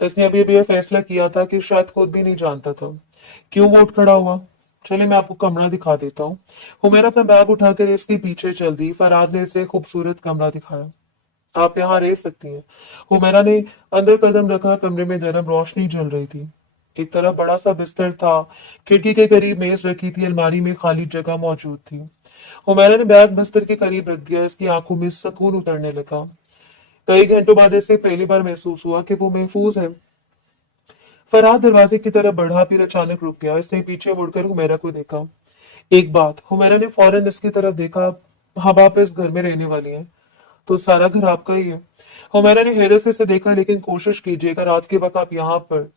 इसने अभी अभी यह फैसला किया था कि शायद खुद भी नहीं जानता था। क्यों वो उठ खड़ा हुआ? चले मैं आपको कमरा दिखा देता हूँ। हुमैरा अपना बैग उठाकर इसके पीछे चल दी। फरहाद ने इसे खूबसूरत कमरा दिखाया। आप यहाँ रह सकती हैं। हुमैरा ने अंदर कदम रखा। कमरे में नरम रोशनी जल रही थी। एक तरफ बड़ा सा बिस्तर था। खिड़की के करीब मेज रखी थी। अलमारी में खाली जगह मौजूद थी। हुमैरा ने बैग बिस्तर के करीब रख दिया। इसकी आंखों में सुकून उतरने लगा। कई घंटों बाद इसे पहली बार महसूस हुआ कि वो महफूज है। फरहाद दरवाजे की तरफ बढ़ा, फिर अचानक रुक गया। इसने पीछे मुड़कर हुमैरा को देखा। एक बात। हुमैरा ने फौरन इसकी तरफ देखा। अब आप इस घर में रहने वाली हैं, तो सारा घर आपका ही है। हुमैरा ने हैरत से इसे देखा। लेकिन कोशिश कीजिएगा रात के वक्त आप यहाँ पर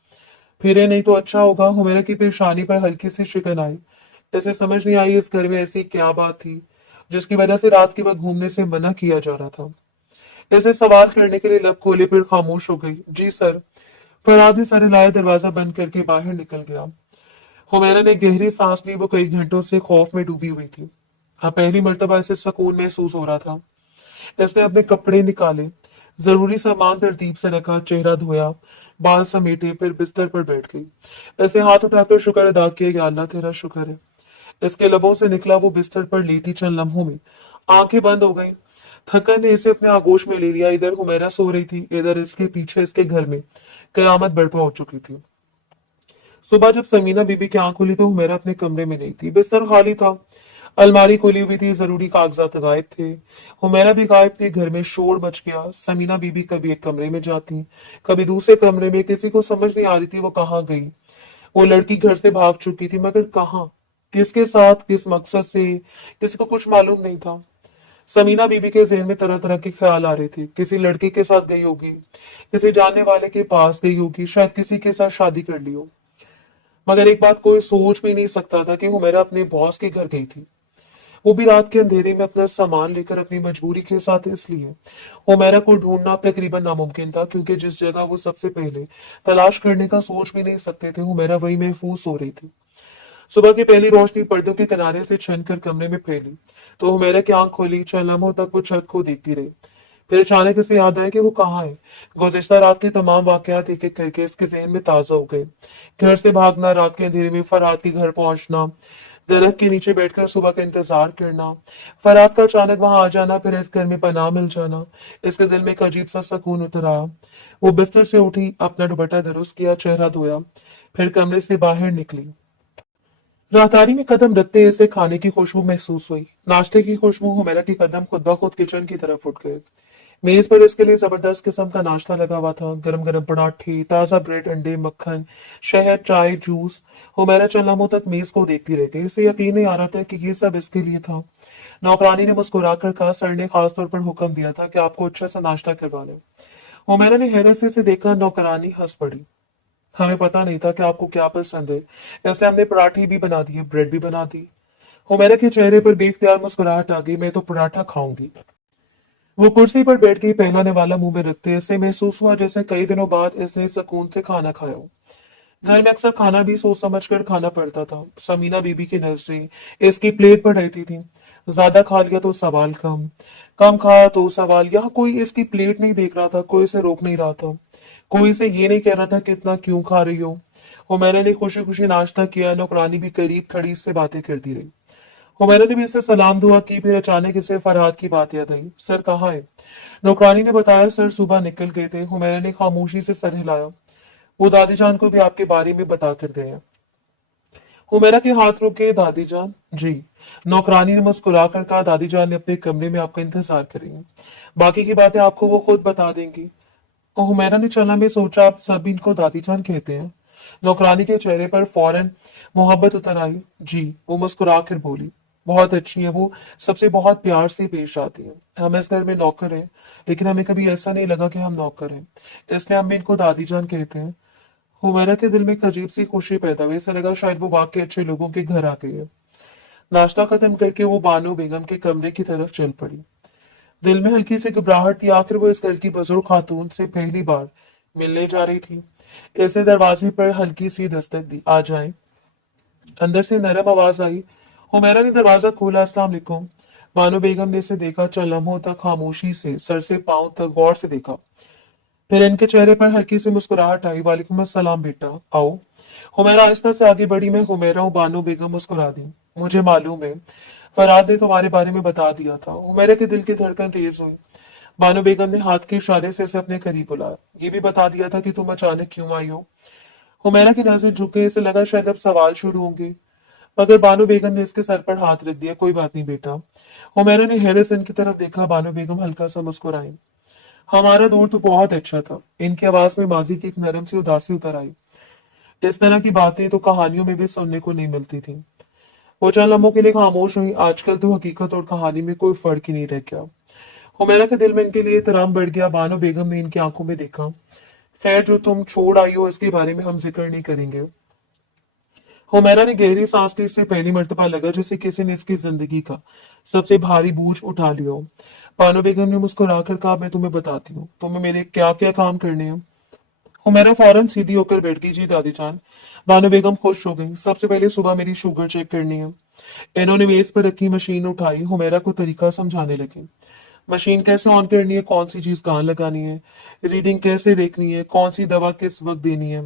फिरे नहीं तो अच्छा होगा। हुमैरा की पेशानी पर हल्की सी शिकन आई। इसे समझ नहीं आई इस घर में ऐसी क्या बात थी जिसकी वजह से रात के वक्त घूमने से मना किया जा रहा था। इसे सवाल करने के लिए लब खोले, फिर खामोश हो गई। जी सर। फरहाद ने सर हिलाया। दरवाजा बंद करके बाहर निकल गया। हुमैरा ने गहरी सांस ली। वो कई घंटों से खौफ में डूबी हुई थी। अब पहली मर्तबा इसे सुकून महसूस हो रहा था। इसने अपने कपड़े निकाले, जरूरी सामान तरतीब से रखा, चेहरा धोया, बाल समेटे, फिर बिस्तर पर बैठ गई। इसने हाथ उठाकर शुक्र अदा किया, या अल्लाह तेरा शुक्र है। इसके लबों से निकला। वो बिस्तर पर लेटी चंद लम्हों में आंखें बंद हो गईं। थकन ने इसे अपने आगोश में ले लिया। इधर हुमैरा सो रही थी, इधर इसके पीछे इसके घर में कयामत बर्पा हो चुकी थी। सुबह जब समीना बीबी की आंख खुली तो हुमैरा अपने कमरे में नहीं थी। बिस्तर खाली था। अलमारी खुली हुई थी। जरूरी कागजात गायब थे। हुमैरा भी गायब थी। घर में शोर मच गया। समीना बीबी कभी एक कमरे में जाती, कभी दूसरे कमरे में। किसी को समझ नहीं आ रही थी वो कहाँ गई। वो लड़की घर से भाग चुकी थी, मगर कहाँ, किसके साथ, किस मकसद से, किसी को कुछ मालूम नहीं था। समीना बीबी के जहन में तरह तरह के ख्याल आ रहे थे। किसी लड़के के साथ गई होगी, किसी जानने वाले के पास गई होगी, शायद किसी के साथ शादी कर ली हो। मगर एक बात कोई सोच भी नहीं सकता था कि हुमैरा अपने बॉस के घर गई थी, वो भी रात के अंधेरे में अपना सामान लेकर, अपनी मजबूरी के साथ। इसलिए हुमैरा को ढूंढना तकरीबन नामुमकिन था, क्योंकि जिस जगह वो सबसे पहले तलाश करने का सोच भी नहीं सकते थे, हुमैरा वही महफूज हो रही थी। सुबह की पहली रोशनी पर्दों के किनारे से छनकर कमरे में फैली तो हुमैरा की आंख खोली। चंद लम्हों तक वो छत को देखती रही। फिर अचानक इसे याद आया कि वो कहाँ है। गुज़िश्ता रात के तमाम वाकयात एक एक करके इसके जहन में ताजा हो गए। घर से भागना, रात के अंधेरे में फरहाद के घर पहुंचना, दरख्त के नीचे बैठकर सुबह का इंतजार करना, फरहाद का अचानक वहां आ जाना, फिर इस घर में पनाह मिल जाना। इसके दिल में एक अजीब सा सुकून उतर आया। वो बिस्तर से उठी, अपना दुपट्टा दुरुस्त किया, चेहरा धोया, फिर कमरे से बाहर निकली। राहदारी में कदम रखते ही इसे खाने की खुशबू महसूस हुई। नाश्ते की खुशबू। हुमैरा के कदम खुद ब खुद किचन की तरफ उठ गए। मेज पर इसके लिए जबरदस्त किस्म का नाश्ता लगा हुआ था। गरम गरम पराठे, ताजा ब्रेड, अंडे, मक्खन, शहद, चाय, जूस। हुमैरा चंद लम्हों तक मेज को देखती रह गई। इसे यकीन नहीं आ रहा था कि ये सब इसके लिए था। नौकरानी ने मुस्कुराकर कहा, सर ने खास तौर पर हुक्म दिया था कि आपको अच्छा सा नाश्ता करवा लें। हुमैरा ने हैरत से इसे देखा। नौकरानी हंस पड़ी। हमें पता नहीं था कि आपको क्या पसंद है, इसलिए हमने पराठे भी बना दिए, ब्रेड भी बना दी। हुमैरा के चेहरे पर बेख्तियार मुस्कुराहट आ गई। मैं तो पराठा खाऊंगी। वो कुर्सी पर बैठ गई। पहला निवाला मुंह में रखते ऐसे महसूस हुआ जैसे कई दिनों बाद इसने सुकून से खाना खाया हो। घर में अक्सर खाना भी सोच समझ कर खाना पड़ता था। समीना बीबी की नजरें इसकी प्लेट पर रहती थी। ज्यादा खा लिया तो सवाल, कम कम खाया तो सवाल। यहाँ कोई इसकी प्लेट नहीं देख रहा था, कोई इसे रोक नहीं रहा था, कोई इसे ये नहीं कह रहा था कि इतना क्यों खा रही हो। हुमैरा ने खुशी खुशी नाश्ता किया। नौकरानी भी करीब खड़ी इससे बातें करती रही। हुमैरा ने भी इससे सलाम दुआ की। फिर अचानक इसे फरहाद की बात याद आई। सर कहाँ है? नौकरानी ने बताया, सर सुबह निकल गए थे। हुमैरा ने खामोशी से सर हिलाया। वो दादी जान को भी आपके बारे में बता कर गए हैं। हुमैरा के हाथ रुके। दादी जान? जी। नौकरानी ने मुस्कुरा कर कहा, दादी जान ने अपने कमरे में आपका इंतजार करेंगे, बाकी की बातें आपको वो खुद बता देंगी। और हुमैरा ने चलना में सोचा, आप सभी इनको दादी जान कहते हैं? नौकरानी के चेहरे पर फौरन मोहब्बत उतर आई। जी। वो मुस्कुरा कर बोली। बहुत अच्छी है वो, सबसे बहुत प्यार से पेश आती है। हम इस घर में नौकर हैं, लेकिन हमें कभी ऐसा नहीं लगा कि हम नौकर हैं, इसलिए हम भी इनको दादी जान कहते हैं। हुमैरा के दिल में एक अजीब सी खुशी पैदा हुई, ऐसा लगा शायद वो वाकई अच्छे लोगों के घर आ गई है। नाश्ता खत्म करके वो बानो बेगम के कमरे की तरफ चल पड़ी। दिल में हल्की सी घबराहट थी, आखिर वो इस घर की बुजुर्ग खातून से पहली बार मिलने जा रही थी। ऐसे दरवाजे पर हल्की सी दस्तक दी, आ जाएं। अंदर से नरम आवाज आई। हुमैरा ने दरवाजा खोला। अस्सलाम वालेकुम। बानो बेगम ने इसे देखा, चंद लम्हों तक खामोशी से सर से पांव तक गौर से देखा। फिर इनके चेहरे पर हल्की सी मुस्कुराहट आई। वालेकुम अस्सलाम बेटा, आओ। हुमैरा आहिस्ता से आगे बढ़ी। मैं हुमैरा हूँ। बानो बेगम मुस्कुरा दी। मुझे मालूम है, फरहाद ने तुम्हारे बारे में बता दिया था। हुमैरा के दिल की धड़कन तेज हुई। बानो बेगम ने हाथ के इशारे से इसे अपने करीब बुलाया। ये भी बता दिया था कि तुम अचानक क्यों आई हो। हुमैरा की नजर झुक गई, इसे लगा शायद अब सवाल शुरू होंगे, मगर बानो बेगम ने इसके सर पर हाथ रख दिया। कोई बात नहीं बेटा। हुमैरा ने हैरत से इनकी तरफ देखा। बानो बेगम हल्का सा मुस्कुराई। हमारा दौर तो बहुत अच्छा था। इनकी आवाज में माजी की एक नरम सी उदासी उतर आई। इस तरह की बातें तो कहानियों में भी सुनने को नहीं मिलती थी। वो चंद लम्हों के लिए खामोश हुई। आजकल तो हकीकत और कहानी में कोई फर्क ही नहीं रह गया। हुमैरा के दिल में इनके लिए एहतराम बढ़ गया। बानो बेगम ने इनकी आंखों में देखा। खैर, जो तुम छोड़ आई हो इसके बारे में हम जिक्र नहीं करेंगे। हुमैरा ने गहरी सांस ली। इससे पहली मर्तबा लगा जैसे किसी ने इसकी जिंदगी का सबसे भारी बोझ उठा लिया हो। बानो बेगम ने मुस्कुराकर कहा, मैं तुम्हें बताती हूँ तुम्हें मेरे क्या क्या काम करने हैं। हुमैरा फौरन सीधी होकर बैठ गई। जी दादी जान। बानो बेगम खुश हो गई। सबसे पहले सुबह मेरी शुगर चेक करनी है। इन्होंने मेज पर रखी मशीन उठाई। हुमैरा को तरीका समझाने लगी। मशीन कैसे ऑन करनी है, कौन सी चीज कहाँ लगानी है, रीडिंग कैसे देखनी है, कौन सी दवा किस वक्त देनी है,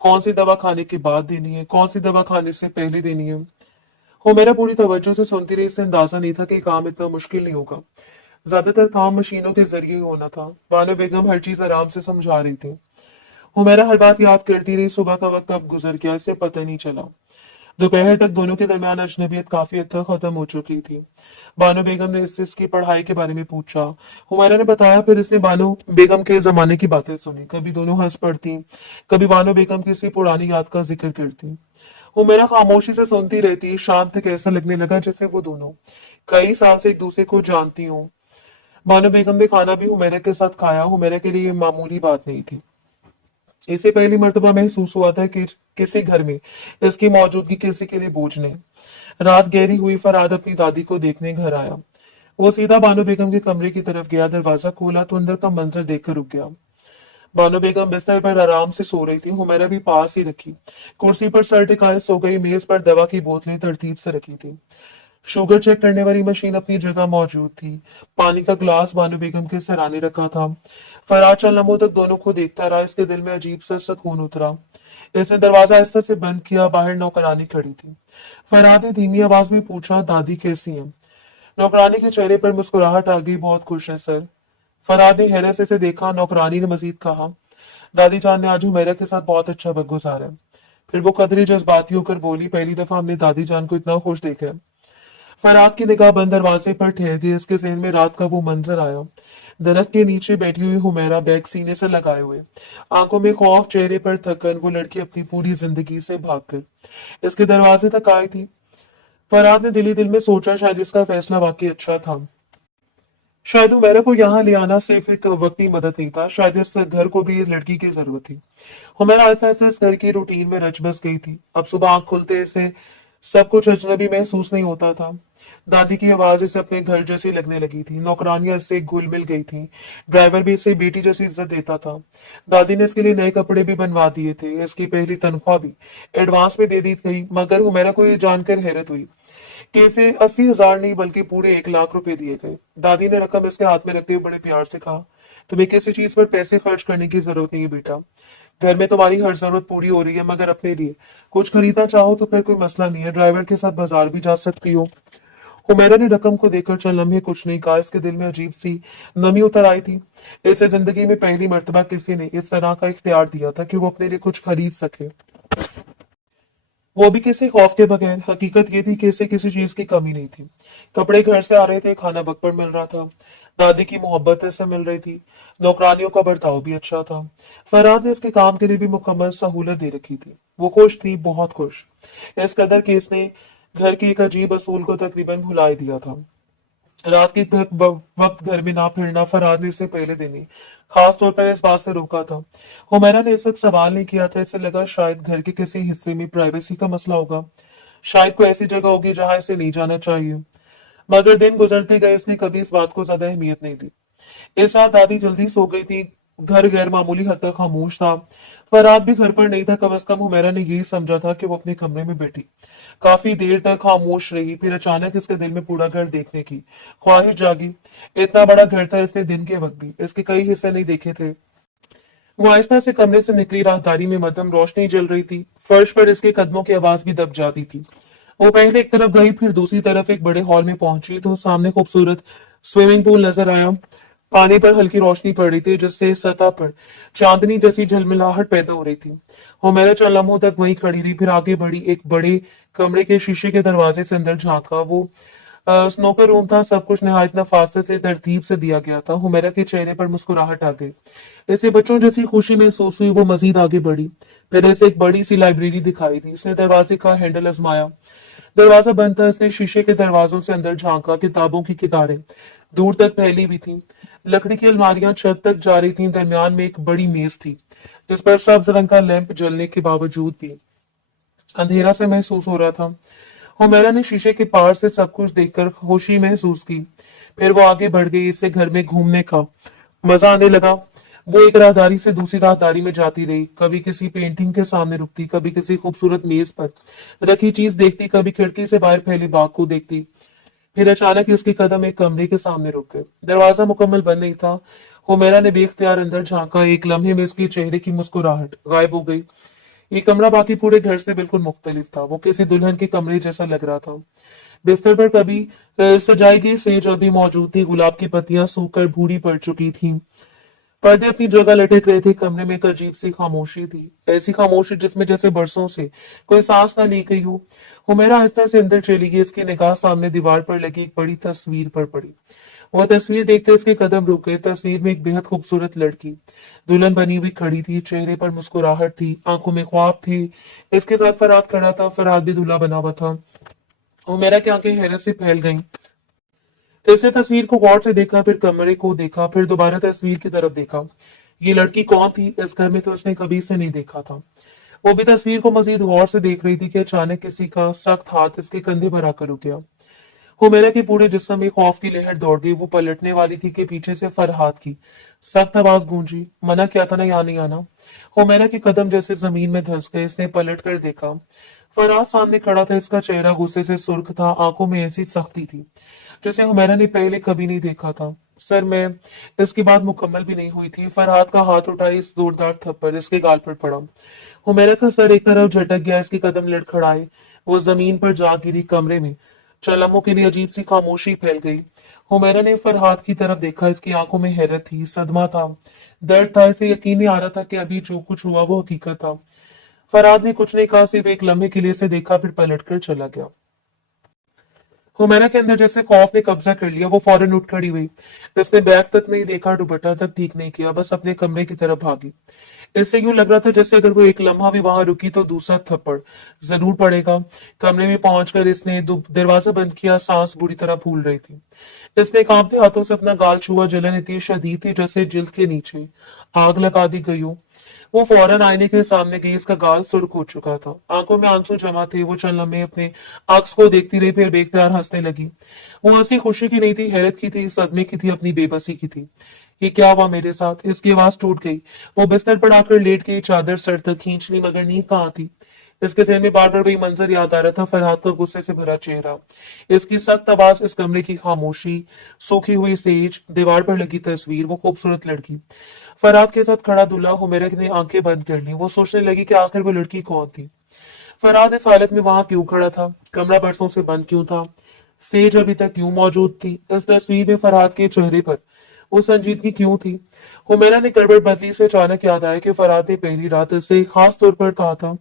कौन सी दवा खाने के बाद देनी है, कौन सी दवा खाने से पहले देनी है। वो मेरा पूरी तवज्जो से सुनती रही। इससे अंदाजा नहीं था कि काम इतना मुश्किल नहीं होगा। ज्यादातर काम मशीनों के जरिए ही होना था। बानो बेगम हर चीज आराम से समझा रही थी। हुमैरा हर बात याद करती रही। सुबह का वक्त कब गुजर गया इससे पता नहीं चला। दोपहर तक दोनों के दरमियान अजनबियत काफी हद तक खत्म हो चुकी थी। बानो बेगम ने इससे इसकी पढ़ाई के बारे में पूछा। हुमैरा ने बताया। फिर इसने बानो बेगम के जमाने की बातें सुनी। कभी दोनों हंस पड़ती, कभी बानो बेगम किसी पुरानी याद का जिक्र करती। हुमैरा खामोशी से सुनती रहती। शाम तक ऐसा लगने लगा जैसे वो दोनों कई साल से एक दूसरे को जानती हों। बानो बेगम ने खाना भी हुमैरा के साथ खाया। हुमैरा के लिए ये मामूली बात नहीं थी। इसे पहली मर्तबा महसूस हुआ था कि किसी घर में इसकी मौजूदगी किसी के लिए बोझ नहीं। रात गहरी हुई। फरहाद अपनी दादी को देखने घर आया। वो सीधा बानो बेगम के कमरे की तरफ गया। दरवाजा खोला तो अंदर का मंजर देखकर रुक गया। बानो बेगम बिस्तर पर आराम से सो रही थी। हुमैरा भी पास ही रखी कुर्सी पर सर टिकाए सो गई। मेज पर दवा की बोतलें तरतीब से रखी थी। शुगर चेक करने वाली मशीन अपनी जगह मौजूद थी। पानी का ग्लास बानो बेगम के सराहने रखा था। फराज चंद लम्हों तक दोनों को देखता रहा। इसके दिल में अजीब सा सुकून उतरा। इसने दरवाजा आहिस्ता से बंद किया। बाहर नौकरानी खड़ी थी। फरहाद ने धीमी आवाज में पूछा, दादी कैसी हैं? नौकरानी के चेहरे पर मुस्कुराहट आ गई। बहुत खुश है सर। फरहाद ने हैरत से इसे देखा। नौकरानी ने मजीद कहा, दादी जान ने आज हुमैरा के साथ बहुत अच्छा वक्त गुजारा है। फिर वो कदरी जज्बाती होकर बोली, पहली दफा हमने दादी जान को इतना खुश देखा है। फरहाद की निगाह बंद दरवाजे पर ठहर गई। इसके जहन में रात का वो मंजर आया। दरख्त के नीचे बैठी हुई हुमैरा, बैग सीने से लगाए हुए, आंखों में खौफ, चेहरे पर थकन। वो लड़की अपनी पूरी जिंदगी से भागकर इसके दरवाजे तक आई थी। फरहाद ने दिली दिल में सोचा, शायद इसका फैसला वाकई अच्छा था। शायद हुमैरा को यहाँ ले आना सिर्फ एक वक्ती मदद नहीं था। शायद इस घर को भी इस लड़की की जरूरत थी। हुमैरा आहिस्ता आहिस्ता इस घर की रूटीन में रच बस गई थी। अब सुबह आंख खुलते इसे सब कुछ अजनबी महसूस नहीं होता था। दादी की आवाज इसे अपने घर जैसी लगने लगी थी। नौकरानियां इससे घुल मिल गई थी। ड्राइवर भी इसे बेटी जैसी इज्जत देता था। दादी ने इसके लिए नए कपड़े भी बनवा दिए थे। इसकी पहली तनख्वाह भी एडवांस में दे दी गई। मगर हुमैरा को ये जानकर हैरत हुई कि इसे 80,000 नहीं बल्कि पूरे 1 लाख रुपए दिए गए। दादी ने रकम इसके हाथ में रखते हुए बड़े प्यार से कहा, तुम्हें किसी चीज पर पैसे खर्च करने की जरूरत नहीं है बेटा। घर में तुम्हारी हर जरूरत पूरी हो रही है, मगर अपने लिए कुछ खरीदना चाहो तो फिर कोई मसला नहीं है। ड्राइवर के साथ बाजार भी जा सकती हो। हुमैरा ने रकम को देखकर चंद लम्हे कुछ नहीं कहा। इसके दिल में अजीब सी नमी उतर आई थी। इसे जिंदगी में पहली मर्तबा किसी ने इस तरह का इख्तियार दिया था कि वो अपने लिए कुछ खरीद सके, वो भी किसी खौफ के बगैर। हकीकत ये थी कि इसे किसी चीज की कमी नहीं थी। कपड़े घर से आ रहे थे, खाना वक्त पर मिल रहा था, दादी की मोहब्बत इससे मिल रही थी, नौकरानियों का बर्ताव भी अच्छा था। फरहाद ने इसके काम के लिए भी मुकम्मल सहूलत दे रखी थी। वो खुश थी, बहुत खुश। इस कदर कि इसने घर के एक अजीब असूल को तकरीबन भुला दिया था। रात के वक्त घर में ना फिरना फरहाद ने इससे पहले दिन ही खास तौर पर इस बात से रोका था। हुमैरा ने इस वक्त सवाल नहीं किया था, इसे लगा शायद घर के किसी हिस्से में प्राइवेसी का मसला होगा, शायद कोई ऐसी जगह होगी जहां इसे नहीं जाना चाहिए। मगर दिन गुजरते गए इसने कभी इस बात को ज्यादा अहमियत नहीं दी। इस रात दादी जल्दी सो गई थी। घर गैर मामूली हद तक खामोश था। फरहाद भी घर पर नहीं था। कम अज कम हुमैरा ने यही समझा था कि वो अपने कमरे में बैठी काफी देर तक खामोश रही। फिर अचानक इसके दिल में पूरा घर देखने की ख्वाहिश जागी। इतना बड़ा घर था, इसने दिन के वक्त भी इसके कई हिस्से नहीं देखे थे। वो आहिस्ता से कमरे से निकली। राहदारी में मध्यम रोशनी जल रही थी। फर्श पर इसके कदमों की आवाज भी दब जाती थी। वो पहले एक तरफ गई, फिर दूसरी तरफ एक बड़े हॉल में पहुंची तो सामने खूबसूरत स्विमिंग पूल नजर आया। पानी पर हल्की रोशनी पड़ रही थी, जिससे सतह पर चांदनी जैसी झलमिलाहट पैदा हो रही थी। हुमैरा चंद लम्हों तक वहीं खड़ी रही, फिर आगे बढ़ी। एक बड़े कमरे के शीशे के दरवाजे से अंदर झांका। वो स्नोकर रूम था। सब कुछ निहायत नफासत से तरतीब से दिया गया था। हुमैरा के चेहरे पर मुस्कुराहट आ गई। इसे बच्चों जैसी खुशी महसूस हुई। वो मजीद आगे बढ़ी। फिर इसे एक बड़ी सी लाइब्रेरी दिखाई दी। इसने दरवाजे का हैंडल आजमाया। दरवाजा बंद था। इसने शीशे के दरवाजों से अंदर झांका। किताबों की किताबें दूर तक फैली हुई थी। लकड़ी की अलमारियां छत तक जा रही थी। दरमियान में एक बड़ी मेज थी, जिस पर सब्ज रंग का लैंप जलने के बावजूद भी अंधेरा से महसूस हो रहा था। हुमैरा ने शीशे के पार से सब कुछ देखकर खुशी महसूस की। फिर वो आगे बढ़ गई। इससे घर में घूमने का मजा आने लगा। वो एक राहदारी से दूसरी राहदारी में जाती रही। कभी किसी पेंटिंग के सामने रुकती, कभी किसी खूबसूरत मेज पर रखी चीज देखती, कभी खिड़की से बाहर फैले बाग को देखती। फिर अचानक ही उसके कदम एक कमरे के सामने रुक गए। दरवाजा मुकम्मल बंद नहीं था। हुमैरा ने बेख्तियार अंदर झांका। एक लम्हे में उसके चेहरे की मुस्कुराहट गायब हो गई। ये कमरा बाकी पूरे घर से बिल्कुल मुख्तलिफ था। वो किसी दुल्हन के कमरे जैसा लग रहा था। बिस्तर पर कभी सजाई गई सेज अभी मौजूद थी। गुलाब की पत्तियां सूखकर बूढ़ी पड़ चुकी थीं। पर्दे अपनी जगह लटक रहे थे। कमरे में एक अजीब सी खामोशी थी, ऐसी खामोशी जिसमें जैसे बरसों से कोई सांस ना ली गई हो। हुमैरा आहिस्ता से अंदर चली गई। इसकी निगाह सामने दीवार पर लगी एक बड़ी तस्वीर पर पड़ी। वह तस्वीर देखते इसके कदम रुक गए। तस्वीर में एक बेहद खूबसूरत लड़की दुल्हन बनी हुई खड़ी थी। चेहरे पर मुस्कुराहट थी, आंखों में ख्वाब थे। इसके साथ फरहाद खड़ा था। फरहाद भी दूल्हा बना हुआ था। हुमैरा की आंखें हैरत से फैल गईं। इसने तस्वीर को गौर से देखा, फिर कमरे को देखा, फिर दोबारा तस्वीर की तरफ देखा। ये लड़की कौन थी? इस घर में तो उसने कभी इसे नहीं देखा था। वो भी तस्वीर को मजीद गौर से देख रही थी कि अचानक किसी का सख्त हाथ इसके कंधे पर आकर रुक गया। हुमैरा के पूरे जिस्म में खौफ की लहर दौड़ गई। वो पलटने वाली थी कि पीछे से फरहाद की सख्त आवाज गूंजी, मना किया था ना, यहाँ नहीं आना। हुमैरा के कदम जैसे जमीन में धंस गए। इसने पलट कर देखा। फरहाद सामने खड़ा था। इसका चेहरा गुस्से से सुर्ख था। आंखों में ऐसी सख्ती थी जिसे हुमैरा ने पहले कभी नहीं देखा था। सर में इसकी बात मुकम्मल भी नहीं हुई थी। फरहाद का हाथ उठाए इस जोरदार थप्पड़ इसके गाल पर पड़ा। हुमैरा का सर एक तरफ झटक गया। इसके कदम लड़खड़ाए। वो जमीन पर जा गिरी। कमरे में चलमों के लिए अजीब सी खामोशी फैल गई। हुमैरा ने फरहाद की तरफ देखा। इसकी आंखों में हैरत थी, सदमा था, दर्द था। इसे यकीन नहीं आ रहा था कि अभी जो कुछ हुआ वो हकीकत था। फरहाद ने कुछ नहीं कहा, सिर्फ एक लम्हे के लिए इसे देखा, फिर पलटकर चला गया। हुमैरा के अंदर जैसे खौफ ने कब्जा कर लिया। वो फौरन उठ खड़ी हुई। इसने बैग तक नहीं देखा, दुपट्टा तक ठीक नहीं किया, बस अपने कमरे की तरफ भागी। इससे यूं लग रहा था जैसे अगर वो एक लम्हा भी वहां रुकी तो दूसरा थप्पड़ जरूर पड़ेगा। कमरे में पहुंचकर इसने दरवाजा बंद किया। सांस बुरी तरह फूल रही थी। इसने कांपते हाथों से अपना गाल छुआ। जलन इतनी शदीद थी जैसे जिल्द के नीचे आग लगा दी गई हो। वो फौरन आईने के सामने गई। इसका गाल सुर्ख हो चुका था, आंखों में आंसू जमा थे। वो चंद लम्हे अपने अक्स को देखती रही, फिर बेख्तियार हंसने लगी। वो हंसी खुशी की नहीं थी, हैरत की थी, सदमे की थी, अपनी बेबसी की थी। ये क्या हुआ मेरे साथ? इसकी आवाज टूट गई। वो बिस्तर पर आकर लेट गई। चादर सर तक खींच ली, मगर नींद कहाँ थी। इसके जहन में बार बार वही मंजर याद आ रहा था। फरहाद का गुस्से से भरा चेहरा, इसकी सख्त आवाज, इस कमरे की खामोशी, सूखी हुई सेज, दीवार पर लगी तस्वीर, वो खूबसूरत लड़की। फरहाद के साथ खड़ा दूल्हा। हुमैरा ने आंखें बंद कर ली। वो सोचने लगी कि आखिर वो लड़की कौन थी। फरहाद इस हालत में वहां क्यों खड़ा था? कमरा बरसों से बंद क्यों था? सेज अभी तक क्यों मौजूद थी? इस तस्वीर में फरहाद के चेहरे पर वो संजीदगी क्यों थी? हुमैरा ने गड़बड़ बदली से अचानक याद आया कि फरहाद ने पहली रात इससे खास तौर पर कहा था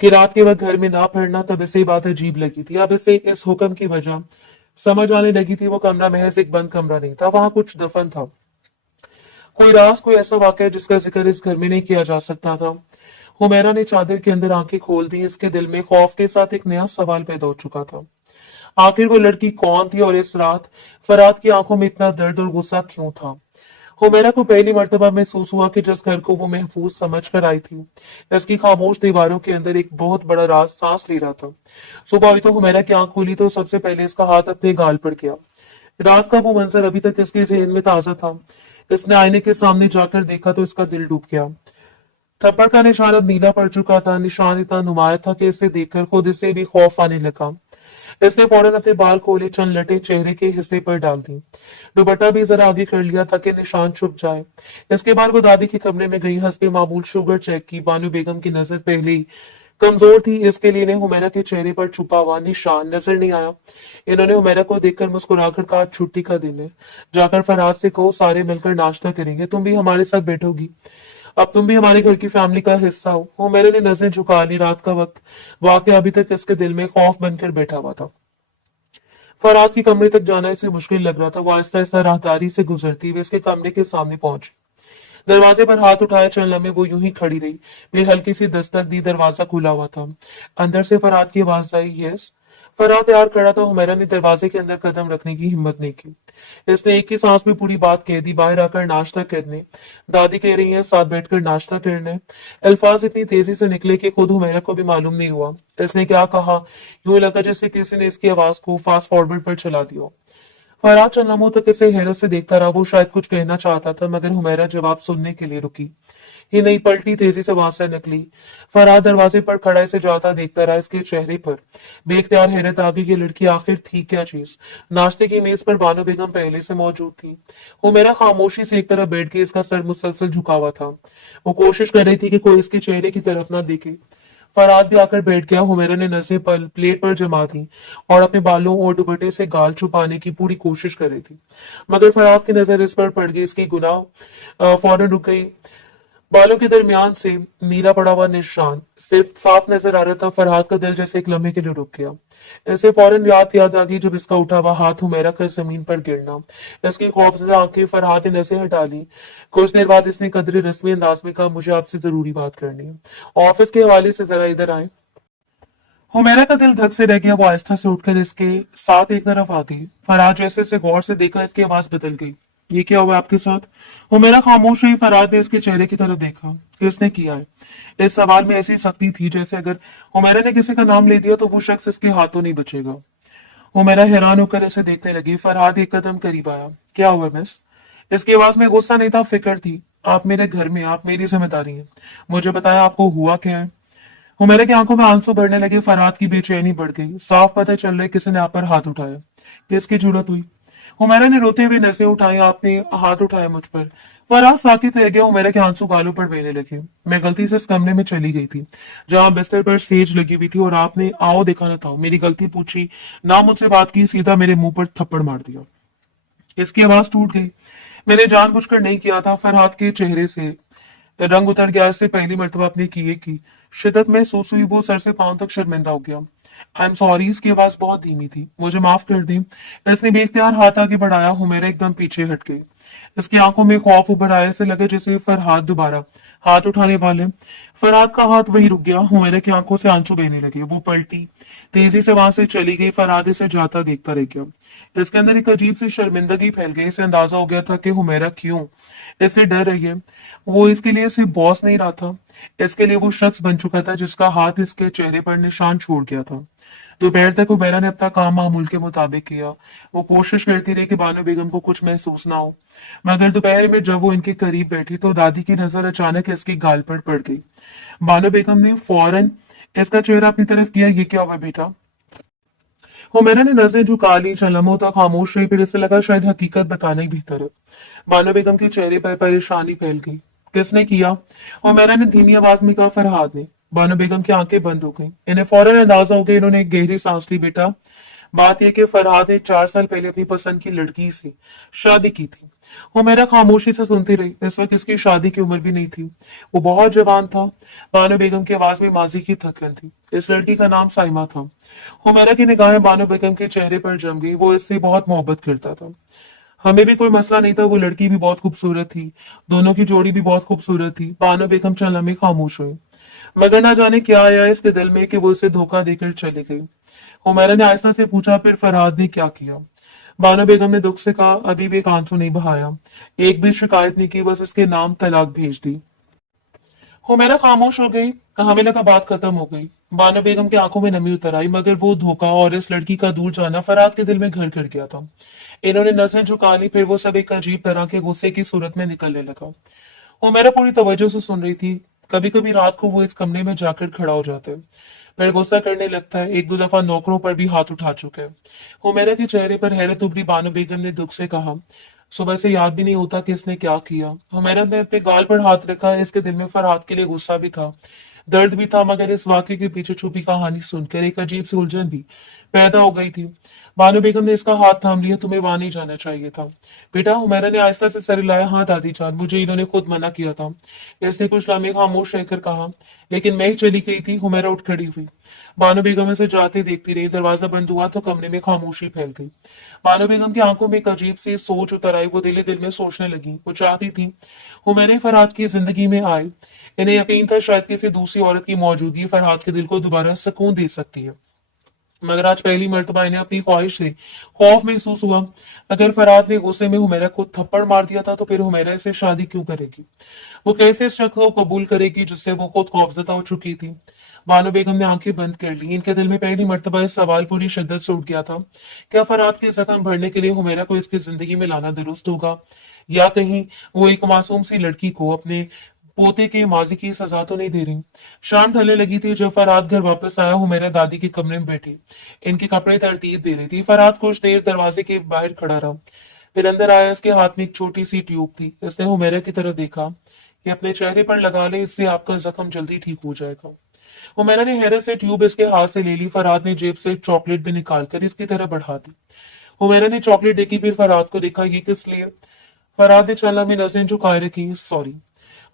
कि रात के वक्त घर में ना फिरना। तब इसे बात अजीब लगी थी। अब इसे इस हुक्म की वजह समझ आने लगी थी। वो कमरा महज एक बंद कमरा नहीं था, वहां कुछ दफन था। कोई राज, कोई ऐसा वाकया जिसका जिक्र इस घर में नहीं किया जा सकता था। हुमैरा ने चादर के अंदर आंखें खोल दी। इसके दिल में खौफ के साथ एक नया सवाल पैदा हो चुका था। आखिर वो लड़की कौन थी और इस रात फराद की आंखों में इतना दर्द और गुस्सा क्यों था? हुमैरा को पहली मर्तबा महसूस हुआ कि जिस घर को वो महफूज समझ कर आई थी, इसकी खामोश दीवारों के अंदर एक बहुत बड़ा राज सांस ले रहा था। सुबह हुई तो हुमैरा की आंख खुली तो सबसे पहले इसका हाथ अपने गाल पर गया। रात का वो मंजर अभी तक इसके जहन में ताजा था। इसने आईने के सामने जाकर देखा तो इसका दिल डूब गया। थप्पड़ का निशान अब नीला पड़ चुका था। निशान इतना नुमाया था कि इसे देखकर खुद इसे भी खौफ आने लगा। इसने फौरन अपने बाल खोले, चंद लटे चेहरे के हिस्से पर डाल दी। दुपट्टा भी जरा आगे कर लिया ताकि निशान छुप जाए। इसके बाद वो दादी के कमरे में गई। हंसबे मामूल शुगर चेक की। बानो बेगम की नजर पहले ही कमजोर थी, इसके लिए इन्हें हुमैरा के चेहरे पर छुपा हुआ निशान नजर नहीं आया। इन्होंने हुमैरा को देखकर मुस्कुराकर कहा, छुट्टी का दिन है, जाकर फराज से कहो सारे मिलकर नाश्ता करेंगे, तुम भी हमारे साथ बैठोगी, अब तुम भी हमारे घर की फैमिली का हिस्सा हो। हुमैरा ने नजरें झुका ली। रात का वक्त वाकई अभी तक इसके दिल में खौफ बनकर बैठा हुआ था। फराज के कमरे तक जाना इसे मुश्किल लग रहा था। वो आहिस्ता आहिस्ता राहदारी से गुजरती हुई इसके कमरे के सामने पहुंची। दरवाजे पर हाथ उठाया, चल लम्हे वो यूं ही खड़ी रही। फिर हल्की सी दस्तक दी, दरवाजा खुला हुआ था। अंदर से फराद की आवाज आई, यस। फराद तैयार खड़ा था। हुमैरा ने दरवाजे के अंदर कदम रखने की हिम्मत नहीं की। इसने एक ही सांस में पूरी बात कह दी, बाहर आकर नाश्ता करने, दादी कह रही है साथ बैठकर नाश्ता करने। अल्फाज इतनी तेजी से निकले कि खुद हुमैरा को भी मालूम नहीं हुआ इसने क्या कहा। यूं लगा जैसे किसी ने इसकी आवाज को फास्ट फॉरवर्ड पर चला दिया। फराज चंद लम्हों तक इसे हैरत से देखता रहा। वो शायद कुछ कहना चाहता था मगर हुमैरा जवाब सुनने के लिए रुकी ही नहीं, पलटी तेजी से वहां से निकली। फराज दरवाजे पर खड़ा इसे जाता देखता रहा। इसके चेहरे पर बेख्तियार हैरत आ गई। ये लड़की आखिर थी क्या चीज? नाश्ते की मेज पर बानो बेगम पहले से मौजूद थी। हुमैरा खामोशी से एक तरफ बैठ के इसका सर मुसलसल झुका हुआ था। वो कोशिश कर रही थी कि कोई इसके चेहरे की तरफ ना देखे। फराद भी आकर बैठ गया। हुमैरा ने नजरें प्लेट पर जमा दी और अपने बालों और दुपट्टे से गाल छुपाने की पूरी कोशिश कर रही थी, मगर फराद की नजर इस पर पड़ गई। इसकी गुनाह फौरन रुक गई। बालों के दरमियान से नीला पड़ा हुआ निशान सिर्फ साफ नजर आ रहा था। फरहाद का दिल जैसे एक लम्हे के लिए रुक गया। इसे फौरन याद आ गई जब इसका उठा हुआ हाथ हुमैरा का जमीन पर गिरना। इसकी खौफजदा आंखें फरहाद ने नजरें हटा ली। कुछ देर बाद इसने कदरे रस्मी अंदाज में कहा, मुझे आपसे जरूरी बात करनी है, ऑफिस के हवाले से जरा इधर आए। हुमैरा का दिल धक से रह गया। वो आहिस्ता से उठकर इसके साथ एक तरफ आ गई। फरहाद जैसे इसे गौर से देखा, इसकी आवाज बदल गई, ये क्या हुआ आपके साथ? हुमैरा खामोश रही। फरहाद ने इसके चेहरे की तरफ देखा। किसने किया है? इस सवाल में ऐसी सख्ती थी जैसे अगर हुमैरा ने किसी का नाम ले दिया तो वो शख्स इसके हाथों नहीं बचेगा। हुमैरा हैरान होकर इसे देखने लगी। फरहाद एक कदम करीब आया। क्या हुआ मिस? इसकी आवाज में गुस्सा नहीं था, फिक्र थी। आप मेरे घर में, आप मेरी जिम्मेदारी है, मुझे बताया आपको हुआ क्या है? हुमैरा की आंखों में आंसू भरने लगे। फरहाद की बेचैनी बढ़ गई। साफ पता चल रहा है किसी ने आप पर हाथ उठाया। किसकी जरूरत हुई? हुमैरा ने रोते हुए नजरें उठाई। आपने हाथ उठाया मुझ पर। फरहाद साकित रह गया। हुमैरा के आंसू गालों पर बहने लगे। मैं गलती से इस कमरे में चली गई थी जहां बिस्तर पर सेज लगी हुई थी और आपने आओ देखा न था, मेरी गलती पूछी ना, मुझसे बात की, सीधा मेरे मुंह पर थप्पड़ मार दिया। इसकी आवाज टूट गई। मैंने जानबूझकर नहीं किया था। फरहाद के चेहरे से रंग उतर गया। इससे पहली मर्तबा अपने किए की शिद्दत महसूस हुई। वो सर से पांव तक शर्मिंदा हो गया। I am sorry. इसकी आवाज बहुत धीमी थी। मुझे माफ कर दें। इसने बेख्तियार हाथ आगे बढ़ाया। हुमैरा एकदम पीछे हट गई। इसकी आंखों में खौफ उभर आया। ऐसे लगे जैसे फरहाद दोबारा हाथ उठाने वाले। फरहाद का हाथ वही रुक गया। हुमैरा की आंखों से आंसू बहने लगे। वो पलटी, तेजी से वहां से चली गई। फरहाद इसे जाता देखता रह गया। इसके अंदर एक अजीब सी शर्मिंदगी फैल गई। इसे अंदाजा हो गया था कि हुमैरा क्यों इससे डर रही है। वो इसके लिए सिर्फ बॉस नहीं रहा था, इसके लिए वो शख्स बन चुका था जिसका हाथ इसके चेहरे पर निशान छोड़ गया था। दोपहर तक हुमैरा ने अपना काम मामूल के मुताबिक किया। वो कोशिश करती रही कि बानो बेगम को कुछ महसूस ना हो, मगर दोपहर में जब वो इनके करीब बैठी तो दादी की नजर अचानक इसकी गाल पर पड़ गई। बानो बेगम ने फौरन इसका चेहरा अपनी तरफ किया। ये क्या हुआ बेटा? हुमैरा ने नजरें झुका ली। चंद लम्हों तक खामोश रही। फिर इसे लगा शायद हकीकत बताना ही बेहतर है। बानो बेगम के चेहरे पर परेशानी फैल गई। किसने किया? हुमैरा ने धीमी आवाज में कहा, फरहाद ने। बानो बेगम की आंखें बंद हो गई। इन्हें फौरन अंदाजा हो गया। इन्होंने एक गहरी सांस ली। बेटा, बात यह कि फरहाद ने 4 साल पहले अपनी पसंद की लड़की से शादी की थी। हुमैरा खामोशी से सुनती रही। इस वक्त इसकी शादी की उम्र भी नहीं थी। वो बहुत जवान था। बानो बेगम की आवाज में माजी की थकन थी। इस लड़की का नाम साइमा था। हुमैरा की निगाहें बानो बेगम के चेहरे पर जम गई। वो इससे बहुत मोहब्बत करता था। हमें भी कोई मसला नहीं था। वो लड़की भी बहुत खूबसूरत थी। दोनों की जोड़ी भी बहुत खूबसूरत थी। बानो बेगम चंद लम्हे खामोश हुई। मगर ना जाने क्या आया इसके दिल में कि वो उसे धोखा देकर चली गई। हुमैरा ने आहिस्ता से पूछा, फिर फरहाद ने क्या किया? बानो बेगम ने दुख से कहा, अभी भी एक आंसू नहीं बहाया, एक भी शिकायत नहीं की, बस इसके नाम तलाक भेज दी। हुमैरा खामोश हो गई। हमें लगा बात खत्म हो गई। बानो बेगम की आंखों में नमी उतर आई, मगर वो धोखा और इस लड़की का दूर जाना फरहाद के दिल में घर कर गया था। इन्होंने नजरें झुका ली, फिर वो सब एक अजीब तरह के गुस्से की सूरत में निकलने लगा। हुमैरा पूरी तवज्जो से सुन रही थी। कभी कभी रात को वो इस कमरे में जाकर खड़ा हो जाता है, फिर गुस्सा करने लगता है। एक दो दफा नौकरों पर भी हाथ उठा चुका है। हुमैरा के चेहरे पर हैरत उभरी। बानो बेगम ने दुख से कहा, सुबह से याद भी नहीं होता कि इसने क्या किया। हुमैरा ने अपने गाल पर हाथ रखा। इसके दिल में फरहाद के लिए गुस्सा भी था, दर्द भी था, मगर इस वाक्य के पीछे छुपी कहानी सुनकर एक अजीब सी उलझन भी पैदा हो गई थी। बानो बेगम ने इसका हाथ थाम लिया। तुम्हें वहां नहीं जाना चाहिए था बेटा। हुमैरा ने आहिस्ता से सर हिलाया। हाँ दादी जान, मुझे इन्होंने खुद मना किया था। इसने कुछ लम्हे खामोश रहकर कहा, लेकिन मैं ही चली गई थी। हुमैरा उठ खड़ी हुई। बानो बेगम इसे जाते देखती रही। दरवाजा बंद हुआ तो कमरे में खामोशी फैल गई। बानो बेगम की आंखों में एक अजीब सी सोच उतर आई। वो दिल ही दिल में सोचने लगी। वो चाहती थी हुमैरा फरहाद की जिंदगी में आए। इन्हें यकीन था शायद किसी दूसरी औरत की मौजूदगी फरहाद के दिल को दोबारा सुकून दे सकती है, मगर आज पहली मर्तबा इन्हें अपनी ख्वाहिश से खौफ महसूस हुआ। अगर फरहाद ने गुस्से में हुमैरा को थप्पड़ मार दिया था तो फिर हुमैरा से शादी क्यों करेगी? वो कैसे इस शख्स को कबूल करेगी जिससे वो खुद खौफजदा हो चुकी थी? बानो बेगम ने आंखें बंद कर ली। इनके दिल में पहली मर्तबा इस सवाल पूरी शिद्दत से उठ गया था, क्या फरहाद के जख्म भरने के लिए हुमैरा को इसकी जिंदगी में लाना दुरुस्त होगा, या कहीं वो एक मासूम सी लड़की को अपने पोते के माजी की सजा तो नहीं दे रही? शाम ढलने लगी थी जब फरहाद घर वापस आया। हुमैरा दादी के कमरे में बैठी इनके कपड़े तरतीब दे रही थी। फरहाद कुछ देर दरवाजे के बाहर खड़ा रहा, फिर अंदर आया। इसके हाथ में एक छोटी सी ट्यूब थी। इसने हुमैरा की तरफ देखा, ये अपने चेहरे पर लगा ले, इससे आपका जख्म जल्दी ठीक हो जाएगा। हुमैरा ने हैरत से ट्यूब इसके हाथ से ले ली। फरहाद ने जेब से चॉकलेट भी निकालकर इसकी तरफ बढ़ा दी। हुमैरा ने चॉकलेट देखी, फिर फरहाद को देखा, ये किस लिए? फरहाद ने चला में नजरें झुकाए रखी, सॉरी।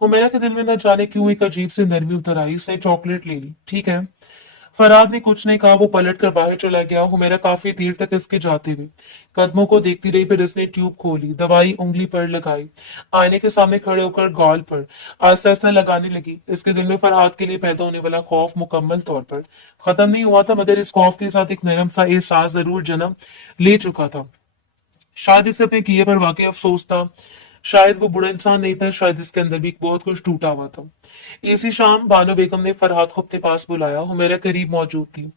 हुमैरा के दिल में न जाने क्यों एक अजीब से नरमी उतर आई। उसने चॉकलेट ले ली। ठीक है। फरहाद ने कुछ नहीं कहा। वो पलट कर बाहर चला गया। हुमैरा काफी देर तक इसके जाते हुए कदमों को देखती रही, फिर इसने ट्यूब खोली, दवाई उंगली पर लगाई, आईने के सामने खड़े होकर गाल पर आस्ता आस्ता लगाने लगी। इसके दिल में फरहाद के लिए पैदा होने वाला खौफ मुकम्मल तौर पर खत्म नहीं हुआ था, मगर इस खौफ के साथ एक नरम सा एहसास जरूर जन्म ले चुका था। शायद इसे अपने किए पर वाकई अफसोस था, शायद वो बुरा इंसान नहीं था, शायद इसके अंदर भी बहुत कुछ टूटा हुआ था। इसी शाम बानो बेगम ने फरहाद को अपने पास बुलाया। हुमैरा करीब मौजूद थी।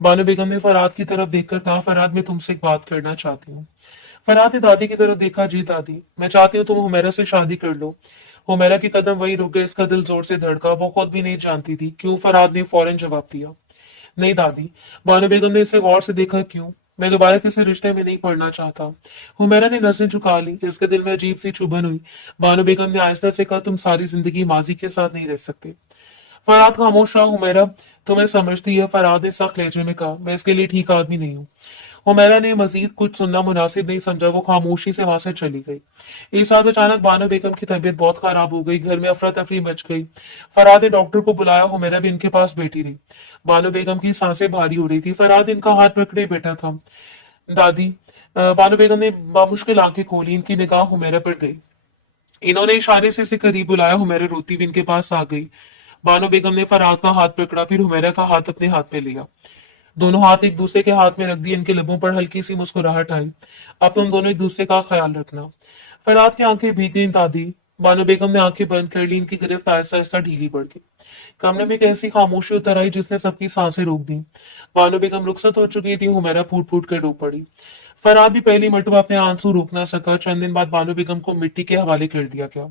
बानो बेगम ने फरहाद की तरफ देखकर कहा, फरहाद मैं तुमसे एक बात करना चाहती हूँ। फरहाद ने दादी की तरफ देखा। जी दादी, मैं चाहती हूँ तुम हुमैरा से शादी कर लो। हुमैरा की कदम वहीं रुक गए। इसका दिल जोर से धड़का। वो खुद भी नहीं जानती थी क्यों फरहाद ने फौरन जवाब दिया, नहीं दादी। बानो बेगम ने इसे गौर से देखा। क्यों? मैं दोबारा किसी रिश्ते में नहीं पड़ना चाहता। हुमैरा ने नजरें झुका ली। इसके दिल में अजीब सी चुभन हुई। बानो बेगम ने आहिस्ता से कहा, तुम सारी जिंदगी माजी के साथ नहीं रह सकते। फरहाद खामोश रहा। हुमैरा तुम्हें समझती है, फरहाद ने सख्त लहजे में कहा, मैं इसके लिए ठीक आदमी नहीं हूँ। हुमैरा ने मजीद कुछ सुनना मुनासिब नहीं समझा। वो खामोशी से वहां से चली गई। इस साथ अचानक बानो बेगम की तबीयत बहुत खराब हो गई। घर में अफरा तफरी मच गई। फरहाद ने डॉक्टर को बुलाया। हुमैरा भी इनके पास बैठी रही। बानो बेगम की सांसें भारी हो रही थी। फरहाद इनका हाथ पकड़े बैठा था। दादी, बानो बेगम ने बामुश्किल आंखें खोली। इनकी निगाह हुमैरा पर गई। इन्होंने इशारे से इसे करीब बुलाया। हुमैरा रोती हुई इनके पास आ गई। बानो बेगम ने फरहाद का हाथ पकड़ा, फिर हुमैरा का हाथ अपने हाथ में लिया। दोनों हाथ एक दूसरे के हाथ में रख दिए। इनके लबों पर हल्की सी मुस्कुराहट आई। अब तुम दोनों एक दूसरे का ख्याल रखना। फरहाद की आंखें भीग गईं। दादी, बानो बेगम ने आंखें बंद कर ली। इनकी गिरफ्त आहिस्ता आहिस्ता ढीली पड़ गई। कमरे में एक ऐसी खामोशी उतर आई जिसने सबकी सांसें रोक दी। बानो बेगम रुखसत हो चुकी थी। हुमैरा फूट फूट कर रो पड़ी। फरहाद भी पहली मर्तबा अपने आंसू रोक ना सका। चंद दिन बाद बानो बेगम को मिट्टी के हवाले कर दिया गया।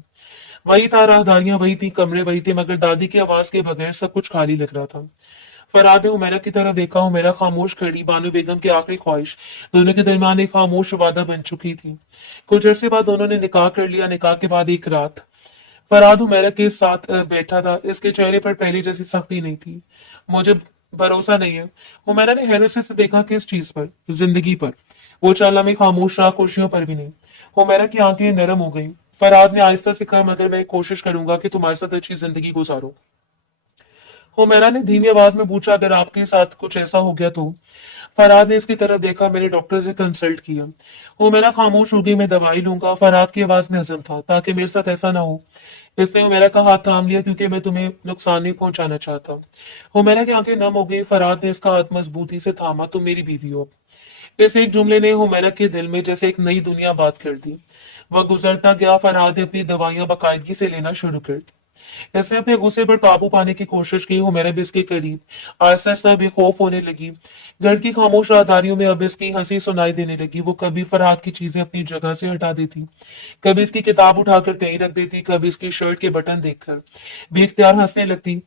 वही था, राहदारियां वही थी, कमरे वही थे, मगर दादी की आवाज के बगैर सब कुछ खाली लग रहा था। फरहाद ने हुमैरा की तरफ देखा। हुमैरा खामोश खड़ी। बानो बेगम की आखिरी ख्वाहिश दोनों के दरमियान एक खामोश वादा बन चुकी थी। कुछ अरसे बाद दोनों ने निकाह कर लिया। निकाह के बाद एक रात फरहाद हुमैरा के साथ बैठा था। इसके चेहरे पर पहले जैसी सख्ती नहीं थी। मुझे भरोसा नहीं है। हुमैरा ने हैरत से देखा। किस चीज पर? जिंदगी पर। वो चाला में खामोश रहा, खुशियों पर भी नहीं। हुमैरा की आंखें नरम हो गईं। फरहाद ने आहिस्ता से कहा, मगर मैं कोशिश करूंगा कि तुम्हारे साथ अच्छी जिंदगी गुजारो। हुमैरा ने धीमी आवाज में पूछा, अगर आपके साथ कुछ ऐसा हो गया तो? फरहाद ने इसकी तरफ देखा। मैंने डॉक्टर से कंसल्ट किया। वो मेरा खामोश हो गई। मैं दवाई लूंगा। फरहाद की आवाज में हजम था, ताकि मेरे साथ ऐसा ना हो इसने वो मेरा का हाथ थाम लिया, क्योंकि मैं तुम्हें नुकसान नहीं पहुंचाना चाहता। वो मेरा की आंखें नम हो गई। फरहाद ने इसका हाथ मजबूती से थामा। तुम मेरी बीवी हो। इस एक जुमले ने हुमैरा के दिल में जैसे एक नई दुनिया बात कर दी। वह गुजरता गया। फरहाद ने अपनी दवाइयां बाकायदगी से लेना शुरू कर दी। इसने अपने गुस्से पर काबू पाने की कोशिश की। हुमैरा भी इसके करीब। आहिस्ता आहिस्ता बेखौफ होने लगी। घर की खामोश राहदारियों में अब इसकी हंसी सुनाई देने लगी। वो कभी फरहाद की चीजें अपनी जगह से हटा देती, कभी इसकी किताब उठाकर कहीं रख देती, कभी इसकी शर्ट के बटन देखकर बेख्तियार हंसने लगती।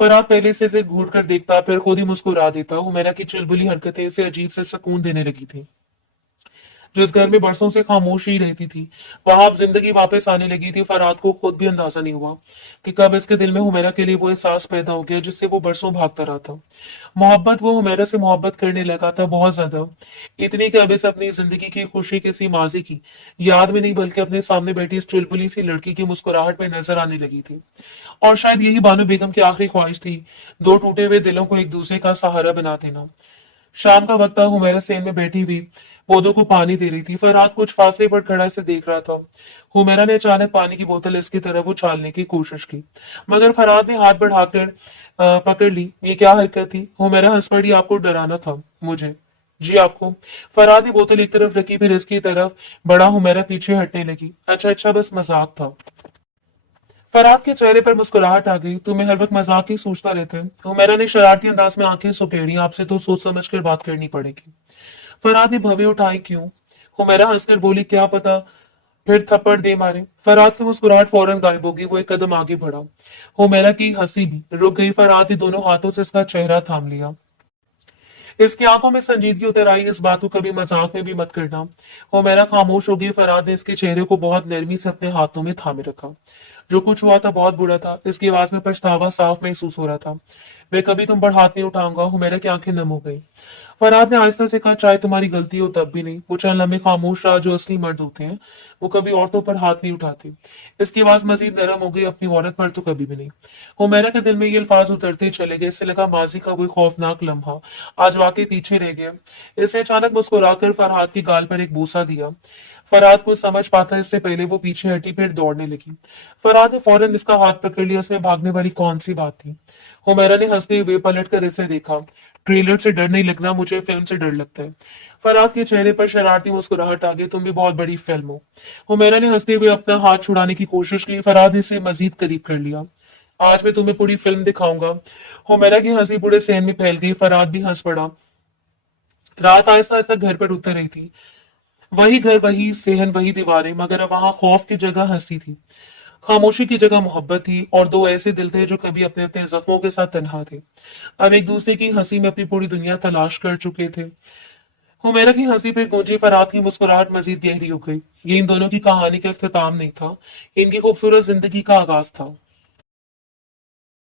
फरहाद पहले से इसे घूर कर देखता, फिर खुद ही मुस्कुरा देता। हुमैरा की चुलबुली हरकतें इसे अजीब से सुकून देने लगी थी। जिस घर में बरसों से खामोशी रहती थी, वहां अब जिंदगी वापस आने लगी थी। फरहाद को खुद भी अंदाजा नहीं हुआ कि कब इसके दिल में हुमैरा के लिए वो एहसास पैदा हो गया जिससे वो बरसों भागता रहा था। मोहब्बत, वो हुमैरा से मोहब्बत करने लगा था, बहुत ज्यादा। इतनी कि अब इसे अपनी जिंदगी की खुशी किसी माजी की याद में नहीं, बल्कि अपने सामने बैठी इस चुलबुली सी लड़की की मुस्कुराहट में नजर आने लगी थी। और शायद यही बानो बेगम की आखिरी ख्वाहिश थी, दो टूटे हुए दिलों को एक दूसरे का सहारा बना देना। शाम का वक्त था। हुमैरा सेन में बैठी हुई पौधों को पानी दे रही थी। फरहाद कुछ फासले पर खड़ा इसे देख रहा था। हुमैरा ने अचानक पानी की बोतल इसकी तरफ उछालने की कोशिश की, मगर फरहाद ने हाथ बढ़ाकर पकड़ ली। ये क्या हरकत थी? हुमैरा हंस पड़ी। आपको डराना था मुझे? जी आपको। फरहाद ने बोतल एक तरफ रखी, फिर इसकी तरफ बढ़ा। हुमैरा पीछे हटने लगी। अच्छा अच्छा, बस मजाक था। फरहाद के चेहरे पर मुस्कुराहट आ गई। तुम्हें हर वक्त मजाक ही सोचता रहता है। हुमैरा ने शरारती अंदाज में आंखें सुकेड़ी। आपसे तो सोच समझ कर बात करनी पड़ेगी। फरहाद ने भवें उठाई। क्यों? हुमैरा हंसकर बोली, क्या पता फिर थप्पड़ दे मारे। फरहाद की मुस्कुराहट फौरन गायब होगी। वो एक कदम आगे बढ़ा। हुमैरा की हंसी भी रुक गई। फरहाद ने दोनों हाथों से इसका चेहरा थाम लिया। इसकी आंखों में संजीदगी उतर आई। इस बात को कभी मजाक में भी मत करना। हुमैरा खामोश हो गई। फरहाद ने इसके चेहरे को बहुत नरमी से अपने हाथों में थामे रखा। जो कुछ हुआ था बहुत बुरा था। इसकी आवाज में पछतावा साफ महसूस हो रहा था। मैं कभी तुम पर हाथ नहीं उठाऊंगा। हुमैरा की आंखें नम हो गई। फरहाद ने आहिस्ता से कहा, चाहे तुम्हारी गलती हो तब भी नहीं। वो चंद लम्हे खामोश रहा। जो असली मर्द होते हैं वो कभी औरतों पर हाथ नहीं उठाते। इसकी आवाज मजीद नरम हो गई। अपनी औरत पर तो कभी भी नहीं। हुमैरा के दिल में ये अल्फाज उतरते चले गए। इससे लगा माजी का कोई खौफनाक लम्हा आज वाकई पीछे रह गया। इसने अचानक मुस्कुराकर फरहाद की गाल पर एक बूसा दिया। फरहाद कुछ समझ पाता इससे पहले वो पीछे हटी, फिर दौड़ने लगी। फरहाद ने फौरन इसका हाथ पकड़ लिया। इसमें भागने वाली कौन सी बात थी? हुमैरा ने हंसते हुए पलट कर इसे देखा। ट्रेलर से डर नहीं लगना, मुझे फिल्म से डर लगता है। फरहाद के चेहरे पर शरारती मुस्कुराहट आ गई। तुम भी बहुत बड़ी फिल्म हो। हुमैरा ने हंसते हुए अपना हाथ छुड़ाने की कोशिश की। फरहाद ने इसे मजीद करीब कर लिया। आज मैं तुम्हें पूरी फिल्म दिखाऊंगा। हुमैरा की हंसी पूरे सहन में फैल गई। फरहाद भी हंस पड़ा। रात आहिस्ता आहिस्ता घर पर उतर रही थी। वही घर, वही सेहन, वही दीवारें, मगर अब वहां खौफ की जगह हंसी थी, खामोशी की जगह मोहब्बत थी, और दो ऐसे दिल थे जो कभी अपने अपने जख्मों के साथ तन्हा थे, अब एक दूसरे की हंसी में अपनी पूरी दुनिया तलाश कर चुके थे। हुमैरा की हंसी पे गूंजी। फरहाद की मुस्कुराहट मजीद गहरी हो गई। ये इन दोनों की कहानी का इख्तिताम नहीं था, इनकी खूबसूरत जिंदगी का आगाज था।